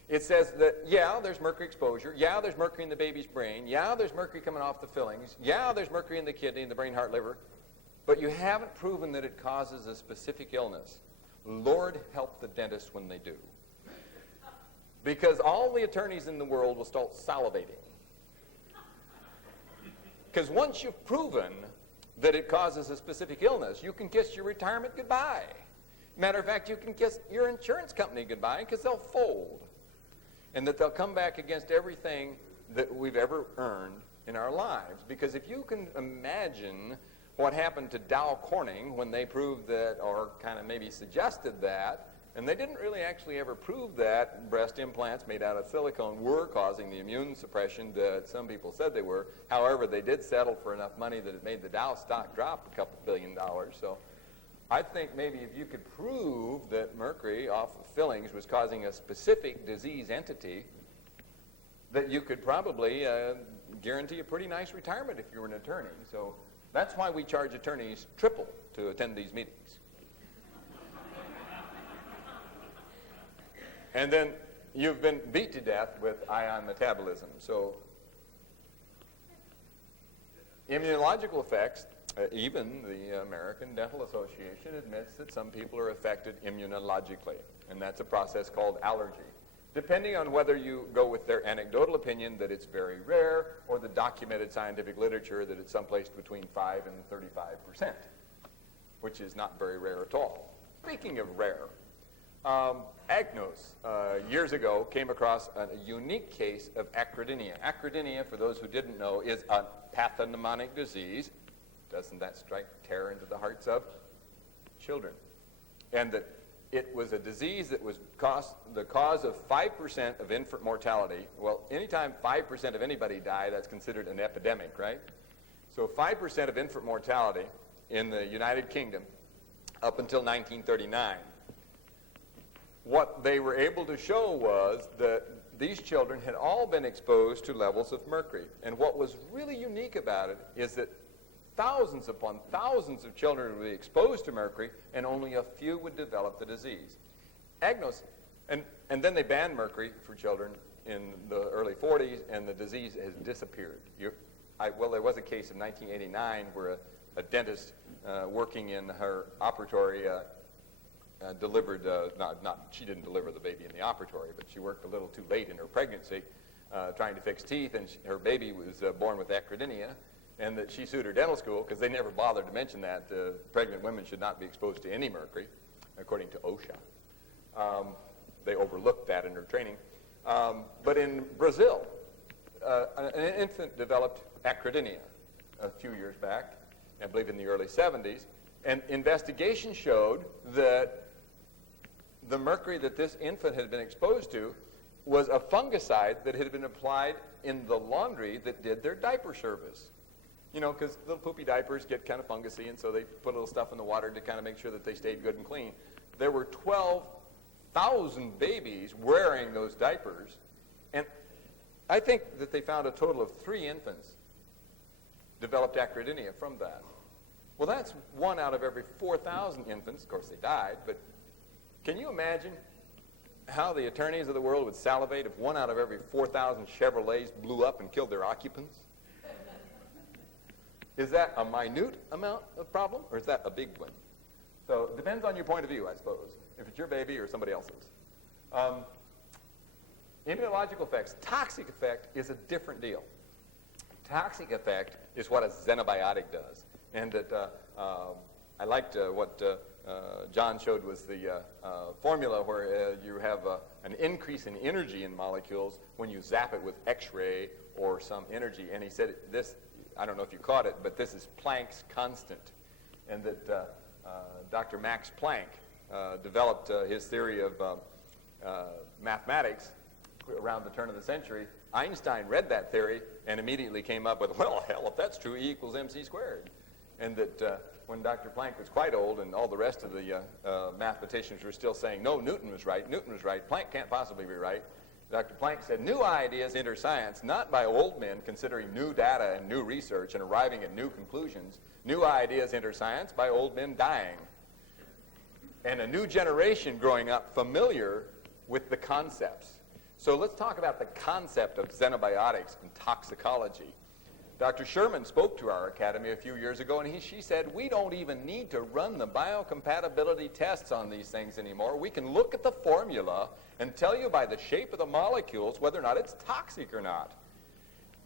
it says that, yeah, there's mercury exposure. Yeah, there's mercury in the baby's brain. Yeah, there's mercury coming off the fillings. Yeah, there's mercury in the kidney, in the brain, heart, liver. But you haven't proven that it causes a specific illness. Lord help the dentists when they do. Because all the attorneys in the world will start salivating. Because once you've proven that it causes a specific illness, you can kiss your retirement goodbye. Matter of fact, you can kiss your insurance company goodbye because they'll fold. And that they'll come back against everything that we've ever earned in our lives. Because if you can imagine what happened to Dow Corning when they proved that, or kind of maybe suggested that, and they didn't really actually ever prove that breast implants made out of silicone were causing the immune suppression that some people said they were. However, they did settle for enough money that it made the Dow stock drop a couple $1 billion. So I think maybe if you could prove that mercury off of fillings was causing a specific disease entity, that you could probably guarantee a pretty nice retirement if you were an attorney. So that's why we charge attorneys triple to attend these meetings. And then you've been beat to death with ion metabolism. So immunological effects, even the American Dental Association admits that some people are affected immunologically, and that's a process called allergy. Depending on whether you go with their anecdotal opinion that it's very rare, or the documented scientific literature that it's someplace between 5 and 35%, which is not very rare at all. Speaking of rare, Agnos, years ago, came across a unique case of acridemia. Acridemia, for those who didn't know, is a pathognomonic disease. Doesn't that strike terror into the hearts of children? And that it was a disease that was the cause of 5% of infant mortality. Well, anytime 5% of anybody die, that's considered an epidemic, right? So 5% of infant mortality in the United Kingdom up until 1939. What they were able to show was that these children had all been exposed to levels of mercury. And what was really unique about it is that thousands upon thousands of children would be exposed to mercury, and only a few would develop the disease. Agnos, and then they banned mercury for children in the early 40s, and the disease has disappeared. Well, there was a case in 1989 where a dentist working in her operatory delivered, she didn't deliver the baby in the operatory, but she worked a little too late in her pregnancy trying to fix teeth, and her baby was born with acridemia, and that she sued her dental school because they never bothered to mention that pregnant women should not be exposed to any mercury, according to OSHA. They overlooked that in her training. But in Brazil, an infant developed acridemia a few years back, I believe in the early 70s, and investigation showed that the mercury that this infant had been exposed to was a fungicide that had been applied in the laundry that did their diaper service. You know, because little poopy diapers get kind of fungusy, and so they put a little stuff in the water to kind of make sure that they stayed good and clean. There were 12,000 babies wearing those diapers, and I think that they found a total of 3 infants developed acridemia from that. Well, that's 1 out of every 4,000 infants. Of course, they died, but can you imagine how the attorneys of the world would salivate if 1 out of every 4,000 Chevrolets blew up and killed their occupants? Is that a minute amount of problem, or is that a big one? So it depends on your point of view, I suppose, if it's your baby or somebody else's. Immunological effects. Toxic effect is a different deal. Toxic effect is what a xenobiotic does. And that I liked what John showed was the formula where you have an increase in energy in molecules when you zap it with X-ray or some energy. And he said this, I don't know if you caught it, but this is Planck's constant. And that Dr. Max Planck developed his theory of mathematics around the turn of the century. Einstein read that theory and immediately came up with, well, hell, if that's true, E equals mc squared. And that when Dr. Planck was quite old and all the rest of the mathematicians were still saying, no, Newton was right, Planck can't possibly be right, Dr. Planck said, new ideas enter science not by old men considering new data and new research and arriving at new conclusions. New ideas enter science by old men dying. And a new generation growing up familiar with the concepts. So let's talk about the concept of xenobiotics and toxicology. Dr. Sherman spoke to our academy a few years ago, and she said, we don't even need to run the biocompatibility tests on these things anymore. We can look at the formula and tell you by the shape of the molecules whether or not it's toxic or not.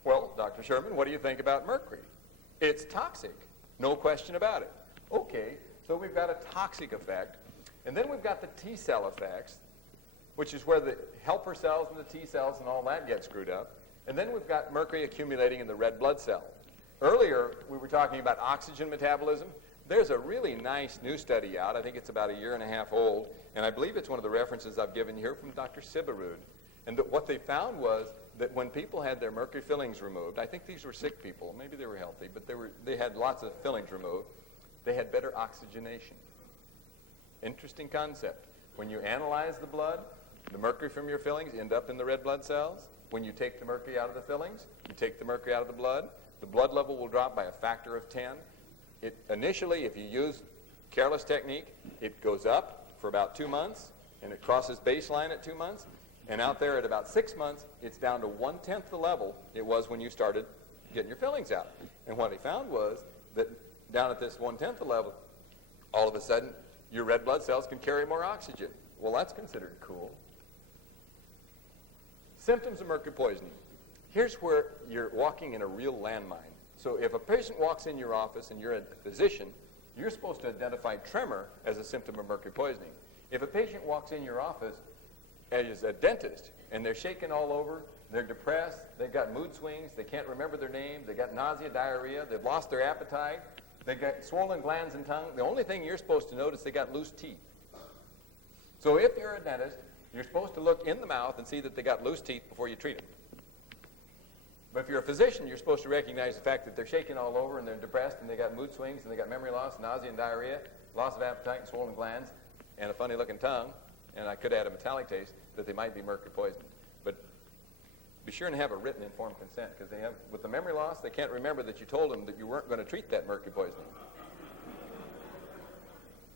Well, Dr. Sherman, what do you think about mercury? It's toxic, no question about it. Okay, so we've got a toxic effect, and then we've got the T-cell effects, which is where the helper cells and the T cells and all that get screwed up. And then we've got mercury accumulating in the red blood cell. Earlier, we were talking about oxygen metabolism. There's a really nice new study out. I think it's about 1.5 years old, and I believe it's one of the references I've given here from Dr. Siberud. And that what they found was that when people had their mercury fillings removed, I think these were sick people, maybe they were healthy, but they had lots of fillings removed, they had better oxygenation. Interesting concept. When you analyze the blood, the mercury from your fillings end up in the red blood cells. When you take the mercury out of the fillings, you take the mercury out of the blood level will drop by a factor of 10. Initially, if you use careless technique, it goes up for about 2 months, and it crosses baseline at 2 months. And out there at about 6 months, it's down to 1/10 the level it was when you started getting your fillings out. And what he found was that down at this 1/10 the level, all of a sudden, your red blood cells can carry more oxygen. Well, that's considered cool. Symptoms of mercury poisoning. Here's where you're walking in a real landmine. So if a patient walks in your office and you're a physician, you're supposed to identify tremor as a symptom of mercury poisoning. If a patient walks in your office as a dentist and they're shaking all over, they're depressed, they've got mood swings, they can't remember their name, they've got nausea, diarrhea, they've lost their appetite, they've got swollen glands and tongue, the only thing you're supposed to notice, they got loose teeth. So if you're a dentist, you're supposed to look in the mouth and see that they got loose teeth before you treat them. But if you're a physician, you're supposed to recognize the fact that they're shaking all over and they're depressed and they got mood swings and they got memory loss, nausea and diarrhea, loss of appetite and swollen glands, and a funny looking tongue, and I could add a metallic taste, that they might be mercury poisoned. But be sure and have a written informed consent, because they have, with the memory loss, they can't remember that you told them that you weren't going to treat that mercury poisoning.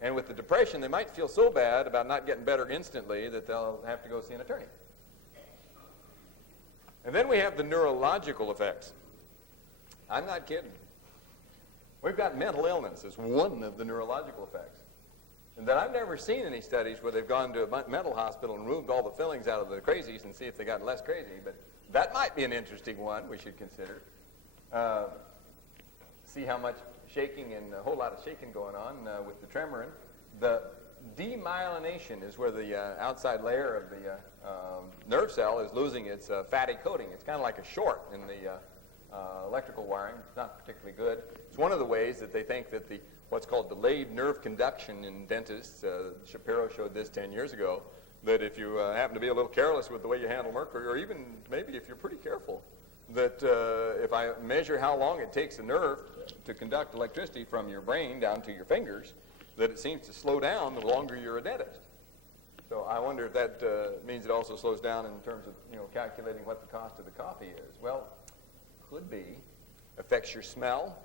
And with the depression, they might feel so bad about not getting better instantly that they'll have to go see an attorney. And then we have the neurological effects. I'm not kidding. We've got mental illness as one of the neurological effects. And that I've never seen any studies where they've gone to a mental hospital and removed all the fillings out of the crazies and see if they got less crazy. But that might be an interesting one we should consider. See how much shaking and a whole lot of shaking going on with the tremorin. The demyelination is where the outside layer of the nerve cell is losing its fatty coating. It's kind of like a short in the electrical wiring. It's not particularly good. It's one of the ways that they think that what's called delayed nerve conduction in dentists, Shapiro showed this 10 years ago, that if you happen to be a little careless with the way you handle mercury, or even maybe if you're pretty careful, that if I measure how long it takes a nerve to conduct electricity from your brain down to your fingers, that it seems to slow down the longer you're a dentist. So I wonder if that means it also slows down in terms of calculating what the cost of the coffee is. Well, could be. Affects your smell,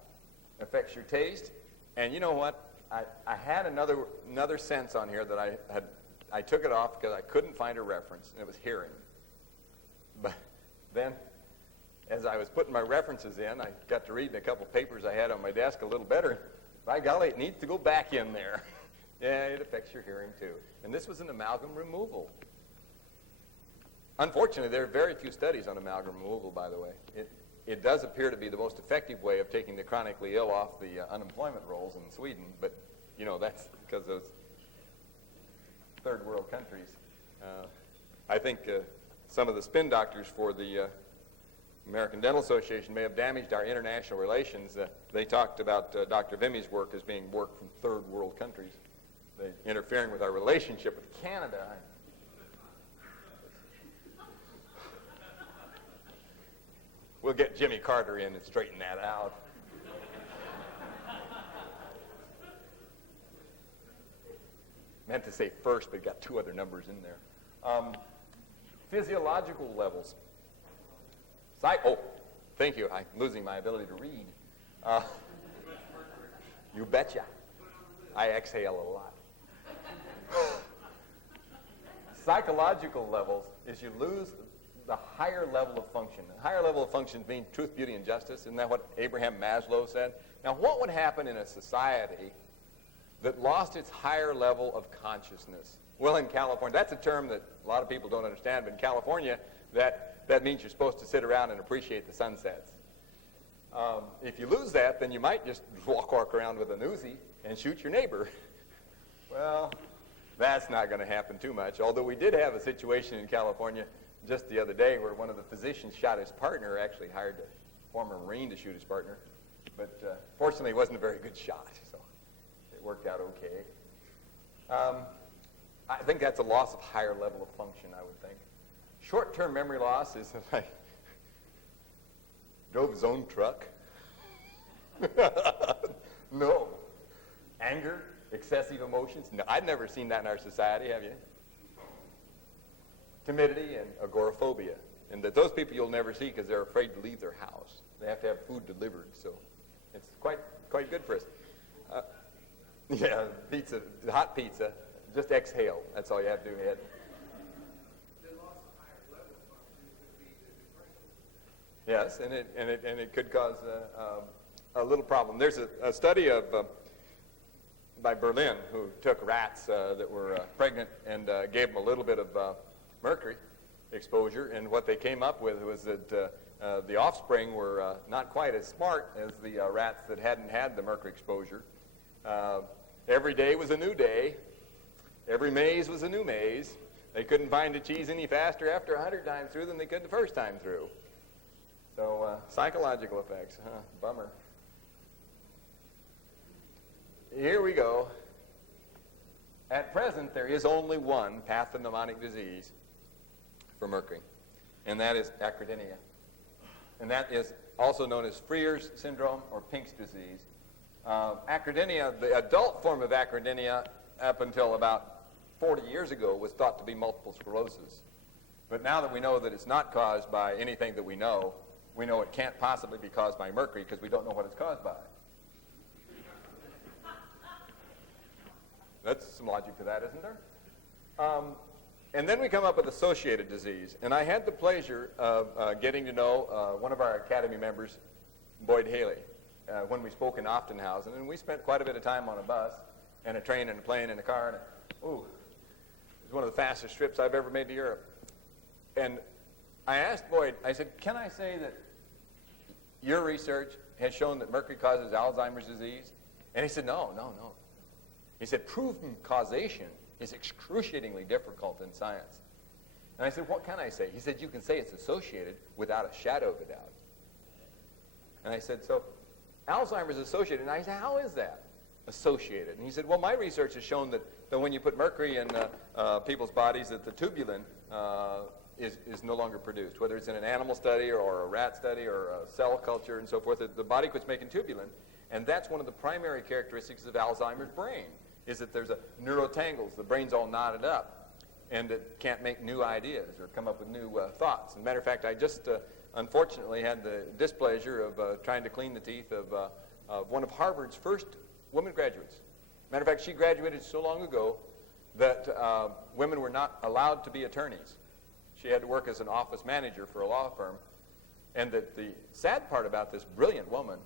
affects your taste, and you know what? I had another sense on here that I took it off because I couldn't find a reference, and it was hearing. But then, as I was putting my references in, I got to reading a couple papers I had on my desk a little better. By golly, it needs to go back in there. Yeah, it affects your hearing too. And this was an amalgam removal. Unfortunately, there are very few studies on amalgam removal, by the way. It does appear to be the most effective way of taking the chronically ill off the unemployment rolls in Sweden, but, you know, that's because those third world countries. I think some of the spin doctors for the American Dental Association may have damaged our international relations. They talked about Dr. Vimi's work as being work from third world countries. They interfering with our relationship with Canada. We'll get Jimmy Carter in and straighten that out. Meant to say first, but got two other numbers in there. Physiological levels. Oh, thank you. I'm losing my ability to read. You betcha. I exhale a lot. Psychological levels is you lose the higher level of function. The higher level of function being truth, beauty, and justice. Isn't that what Abraham Maslow said? Now, what would happen in a society that lost its higher level of consciousness? Well, in California, that's a term that a lot of people don't understand, but in California, that means you're supposed to sit around and appreciate the sunsets. If you lose that, then you might just walk around with an Uzi and shoot your neighbor. Well, that's not going to happen too much, although we did have a situation in California just the other day where one of the physicians shot his partner, actually hired a former Marine to shoot his partner, but fortunately it wasn't a very good shot, so it worked out okay. I think that's a loss of higher level of function, I would think. Short-term memory loss is like drove his own truck. No. Anger, excessive emotions. No, I've never seen that in our society, have you? Timidity and agoraphobia. And that those people you'll never see because they're afraid to leave their house. They have to have food delivered, so it's quite good for us. Yeah, pizza, hot pizza. Just exhale. That's all you have to do, Ed. Yes, and it could cause a little problem. There's a study by Berlin who took rats that were pregnant and gave them a little bit of mercury exposure, and what they came up with was that the offspring were not quite as smart as the rats that hadn't had the mercury exposure. Every day was a new day. Every maze was a new maze. They couldn't find the cheese any faster after 100 times through than they could the first time through. So psychological effects, bummer. Here we go. At present, there is only one pathognomonic disease for mercury, and that is acridemia. And that is also known as Freer's syndrome or Pink's disease. Acridemia, the adult form of acridemia, up until about 40 years ago, was thought to be multiple sclerosis. But now that we know that it's not caused by anything that we know it can't possibly be caused by mercury because we don't know what it's caused by. That's some logic to that, isn't there? And then we come up with associated disease. And I had the pleasure of getting to know one of our Academy members, Boyd Haley, when we spoke in Oftenhausen. And we spent quite a bit of time on a bus and a train and a plane and a car. And it was one of the fastest trips I've ever made to Europe. And I asked Boyd, I said, can I say that your research has shown that mercury causes Alzheimer's disease? And he said, no. He said, proven causation is excruciatingly difficult in science. And I said, what can I say? He said, you can say it's associated without a shadow of a doubt. And I said, so Alzheimer's is associated. And I said, how is that associated? And he said, well, my research has shown that when you put mercury in people's bodies, that the tubulin is no longer produced, whether it's in an animal study or a rat study or a cell culture and so forth. The body quits making tubulin. And that's one of the primary characteristics of Alzheimer's brain, is that there's a neurotangles. The brain's all knotted up, and it can't make new ideas or come up with new thoughts. As a matter of fact, I just unfortunately had the displeasure of trying to clean the teeth of one of Harvard's first women graduates. Matter of fact, she graduated so long ago that women were not allowed to be attorneys. She had to work as an office manager for a law firm. And that the sad part about this brilliant woman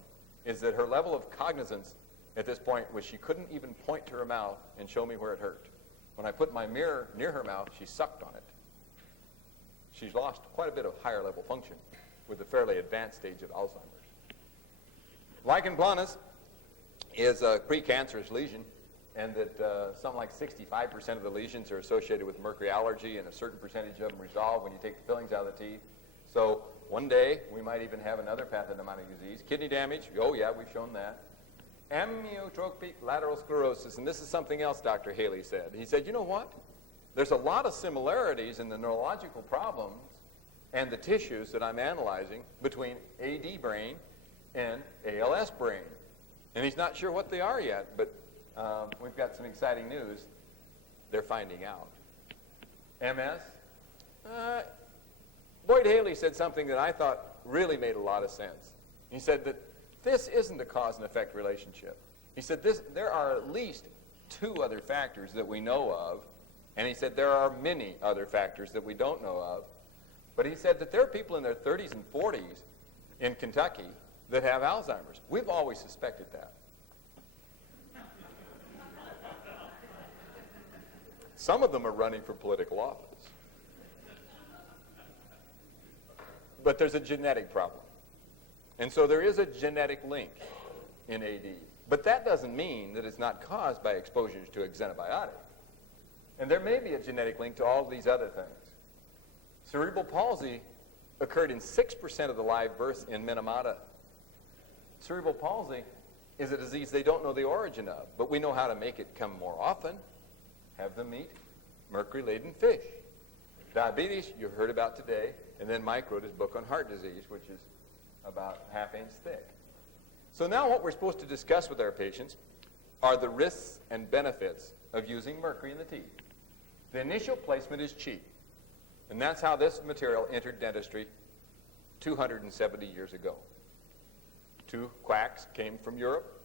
is that her level of cognizance at this point was she couldn't even point to her mouth and show me where it hurt. When I put my mirror near her mouth, she sucked on it. she's lost quite a bit of higher level function with a fairly advanced stage of Alzheimer's. Lichen planus is a precancerous lesion, and that something like 65% of the lesions are associated with mercury allergy, and a certain percentage of them resolve when you take the fillings out of the teeth. So one day we might even have another pathognomonic disease. Kidney damage, oh yeah, we've shown that. Amyotrophic lateral sclerosis, and this is something else Dr. Haley said. He said, you know what? There's a lot of similarities in the neurological problems and the tissues that I'm analyzing between AD brain and ALS brain. And he's not sure what they are yet, but we've got some exciting news. They're finding out. MS. Boyd Haley said something that I thought really made a lot of sense. He said that this isn't a cause and effect relationship. He said there are at least 2 other factors that we know of, and he said there are many other factors that we don't know of. But he said that there are people in their 30s and 40s in Kentucky that have Alzheimer's. We've always suspected that. Some of them are running for political office. But there's a genetic problem. And so there is a genetic link in AD. But that doesn't mean that it's not caused by exposures to a xenobiotic. And there may be a genetic link to all of these other things. Cerebral palsy occurred in 6% of the live births in Minamata. Cerebral palsy is a disease they don't know the origin of, but we know how to make it come more often. Have them eat mercury-laden fish. Diabetes, you heard about today, and then Mike wrote his book on heart disease, which is about ½ inch thick. So now what we're supposed to discuss with our patients are the risks and benefits of using mercury in the teeth. The initial placement is cheap, and that's how this material entered dentistry 270 years ago. 2 quacks came from Europe,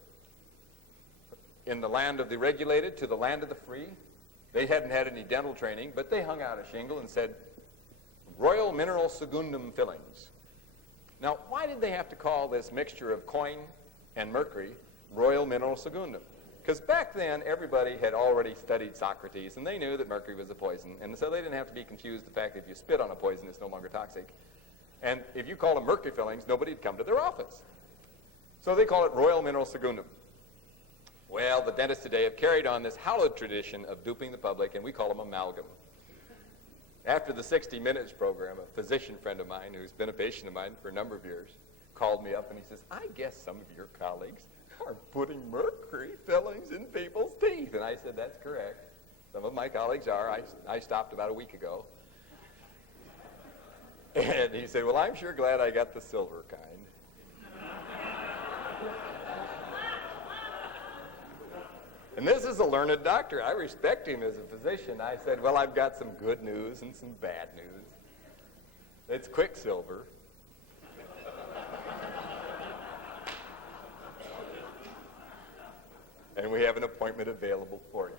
in the land of the regulated to the land of the free. They hadn't had any dental training, but they hung out a shingle and said, Royal Mineral Secundum fillings. Now, why did they have to call this mixture of coin and mercury Royal Mineral Secundum? Because back then, everybody had already studied Socrates, and they knew that mercury was a poison, and so they didn't have to be confused the fact that if you spit on a poison, it's no longer toxic. And if you call them mercury fillings, nobody'd come to their office. So they call it Royal Mineral Secundum. Well, the dentists today have carried on this hallowed tradition of duping the public, and we call them amalgam. After the 60 Minutes program, a physician friend of mine who's been a patient of mine for a number of years called me up and he says, I guess some of your colleagues are putting mercury fillings in people's teeth. And I said, that's correct. Some of my colleagues are. I stopped about a week ago. And he said, well, I'm sure glad I got the silver kind. And this is a learned doctor. I respect him as a physician. I said, well, I've got some good news and some bad news. It's quicksilver. And we have an appointment available for you.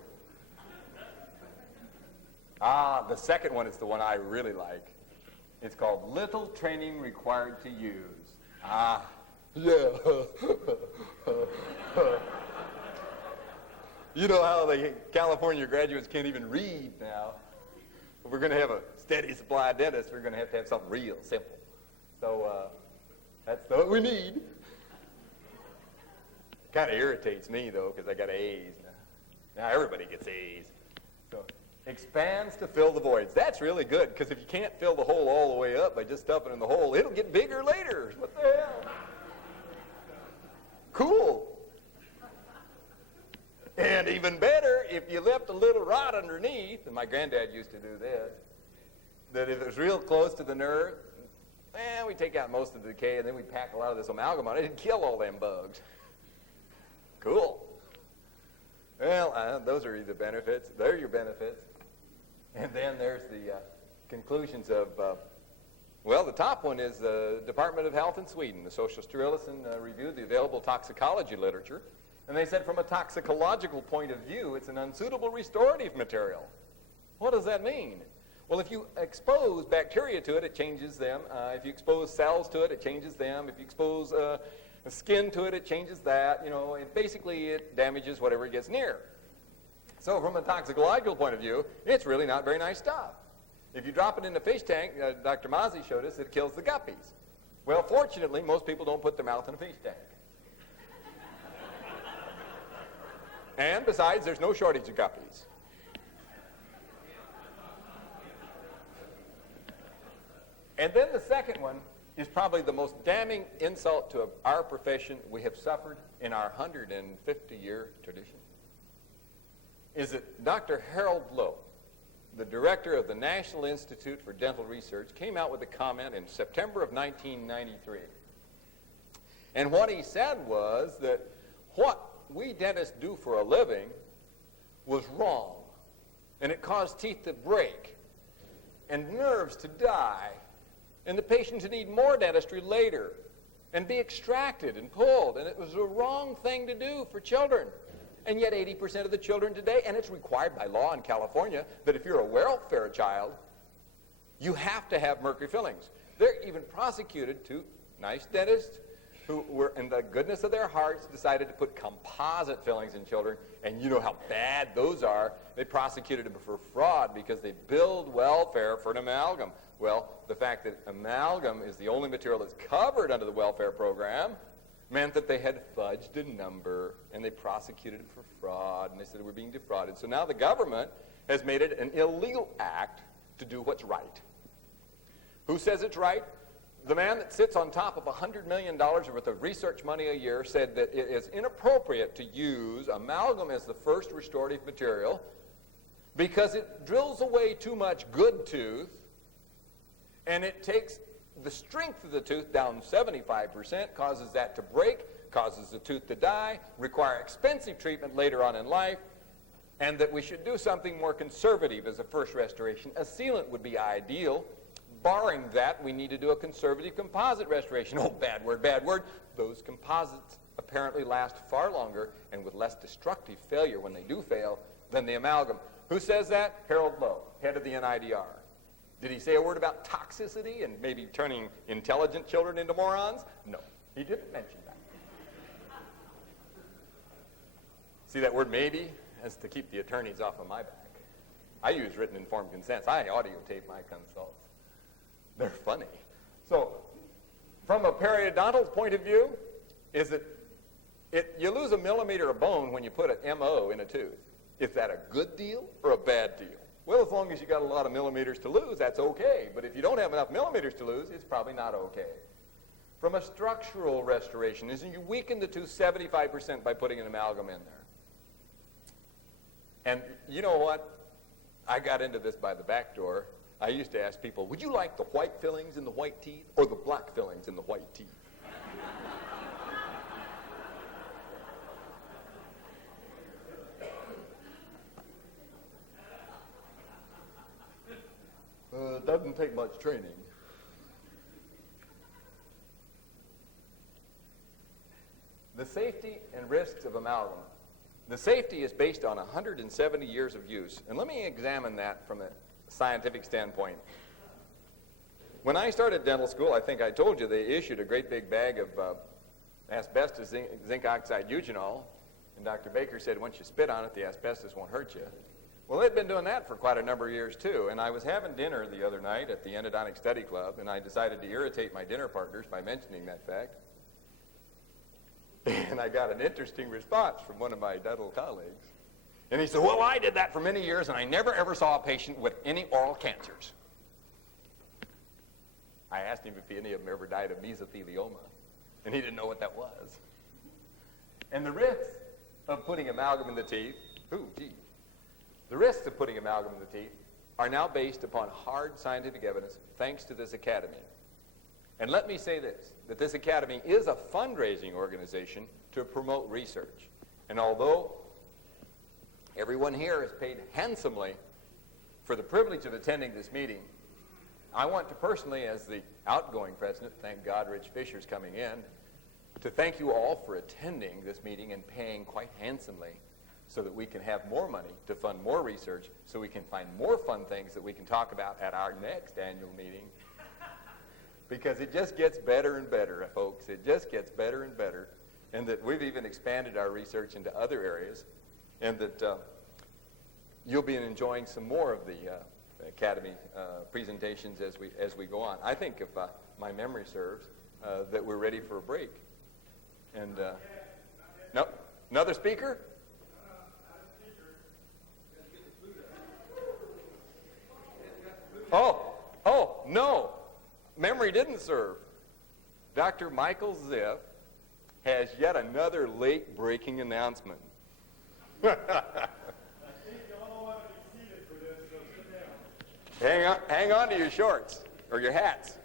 The second one is the one I really like. It's called Little Training Required to Use. Yeah. You know how the California graduates can't even read now. If we're going to have a steady supply of dentists, we're going to have something real simple. So that's what we need. Kind of irritates me, though, because I got A's now. Now everybody gets A's. So expands to fill the voids. That's really good, because if you can't fill the hole all the way up by just stuffing in the hole, it'll get bigger later. What the hell? Cool. And even better, if you left a little rod underneath, and my granddad used to do this, that if it was real close to the nerve, we take out most of the decay, and then we pack a lot of this amalgam on it and kill all them bugs. Cool. Well, those are the benefits. They're your benefits. And then there's the conclusions of, the top one is the Department of Health in Sweden. The Socialstyrelsen reviewed the available toxicology literature. And they said from a toxicological point of view, it's an unsuitable restorative material. What does that mean? Well, if you expose bacteria to it, it changes them. If you expose cells to it, it changes them. If you expose skin to it, it changes that. And basically it damages whatever it gets near. So from a toxicological point of view, it's really not very nice stuff. If you drop it in the fish tank, Dr. Mazzi showed us, it kills the guppies. Well, fortunately, most people don't put their mouth in a fish tank. And besides, there's no shortage of guppies. And then the second one is probably the most damning insult to our profession we have suffered in our 150-year tradition, is that Dr. Harold Lowe, the director of the National Institute for Dental Research, came out with a comment in September of 1993. And what he said was that what we dentists do for a living was wrong, and it caused teeth to break and nerves to die, and the patient to need more dentistry later and be extracted and pulled, and it was the wrong thing to do for children. And yet 80% of the children today, and it's required by law in California, that if you're a welfare child, you have to have mercury fillings. They're even prosecuted to nice dentists who were, in the goodness of their hearts, decided to put composite fillings in children, and you know how bad those are. They prosecuted them for fraud because they billed welfare for an amalgam. Well, the fact that amalgam is the only material that's covered under the welfare program meant that they had fudged a number, and they prosecuted it for fraud, and they said we're being defrauded. So now the government has made it an illegal act to do what's right. Who says it's right? The man that sits on top of $100 million worth of research money a year said that it is inappropriate to use amalgam as the first restorative material because it drills away too much good tooth, and it takes the strength of the tooth down 75%, causes that to break, causes the tooth to die, require expensive treatment later on in life, and that we should do something more conservative as a first restoration. A sealant would be ideal. Barring that, we need to do a conservative composite restoration. Oh, bad word, bad word. Those composites apparently last far longer and with less destructive failure when they do fail than the amalgam. Who says that? Harold Lowe, head of the NIDR. Did he say a word about toxicity and maybe turning intelligent children into morons? No, he didn't mention that. See that word maybe? That's to keep the attorneys off of my back. I use written informed consents. I audio tape my consults. They're funny. So, from a periodontal's point of view, is that you lose a millimeter of bone when you put an MO in a tooth. Is that a good deal or a bad deal? Well, as long as you got a lot of millimeters to lose, that's okay. But if you don't have enough millimeters to lose, it's probably not okay. From a structural restoration, is you weaken the tooth 75% by putting an amalgam in there. And you know what? I got into this by the back door. I used to ask people, would you like the white fillings in the white teeth or the black fillings in the white teeth? It doesn't take much training. The safety and risks of amalgam. The safety is based on 170 years of use. And let me examine that from a scientific standpoint. When I started dental school, I think I told you they issued a great big bag of asbestos zinc oxide eugenol. And Dr. Baker said, once you spit on it, the asbestos won't hurt you. Well, they'd been doing that for quite a number of years, too. And I was having dinner the other night at the Endodontic Study Club, and I decided to irritate my dinner partners by mentioning that fact. And I got an interesting response from one of my dental colleagues. And he said, well, I did that for many years, and I never, ever saw a patient with any oral cancers. I asked him if any of them ever died of mesothelioma, and he didn't know what that was. And the risks of putting amalgam in the teeth, the risks of putting amalgam in the teeth are now based upon hard scientific evidence thanks to this academy. And let me say this, that this academy is a fundraising organization to promote research. And although everyone here is paid handsomely for the privilege of attending this meeting, I want to personally, as the outgoing president, thank God Rich Fisher's coming in, to thank you all for attending this meeting and paying quite handsomely so that we can have more money to fund more research, so we can find more fun things that we can talk about at our next annual meeting. Because it just gets better and better, folks. It just gets better and better. And that we've even expanded our research into other areas, and that you'll be enjoying some more of the Academy presentations as we go on. I think if my memory serves, that we're ready for a break. And no, another speaker? Oh, no. Memory didn't serve. Dr. Michael Ziff has yet another late-breaking announcement. I think you all want to be seated for this, so sit down. Hang on to your shorts or your hats.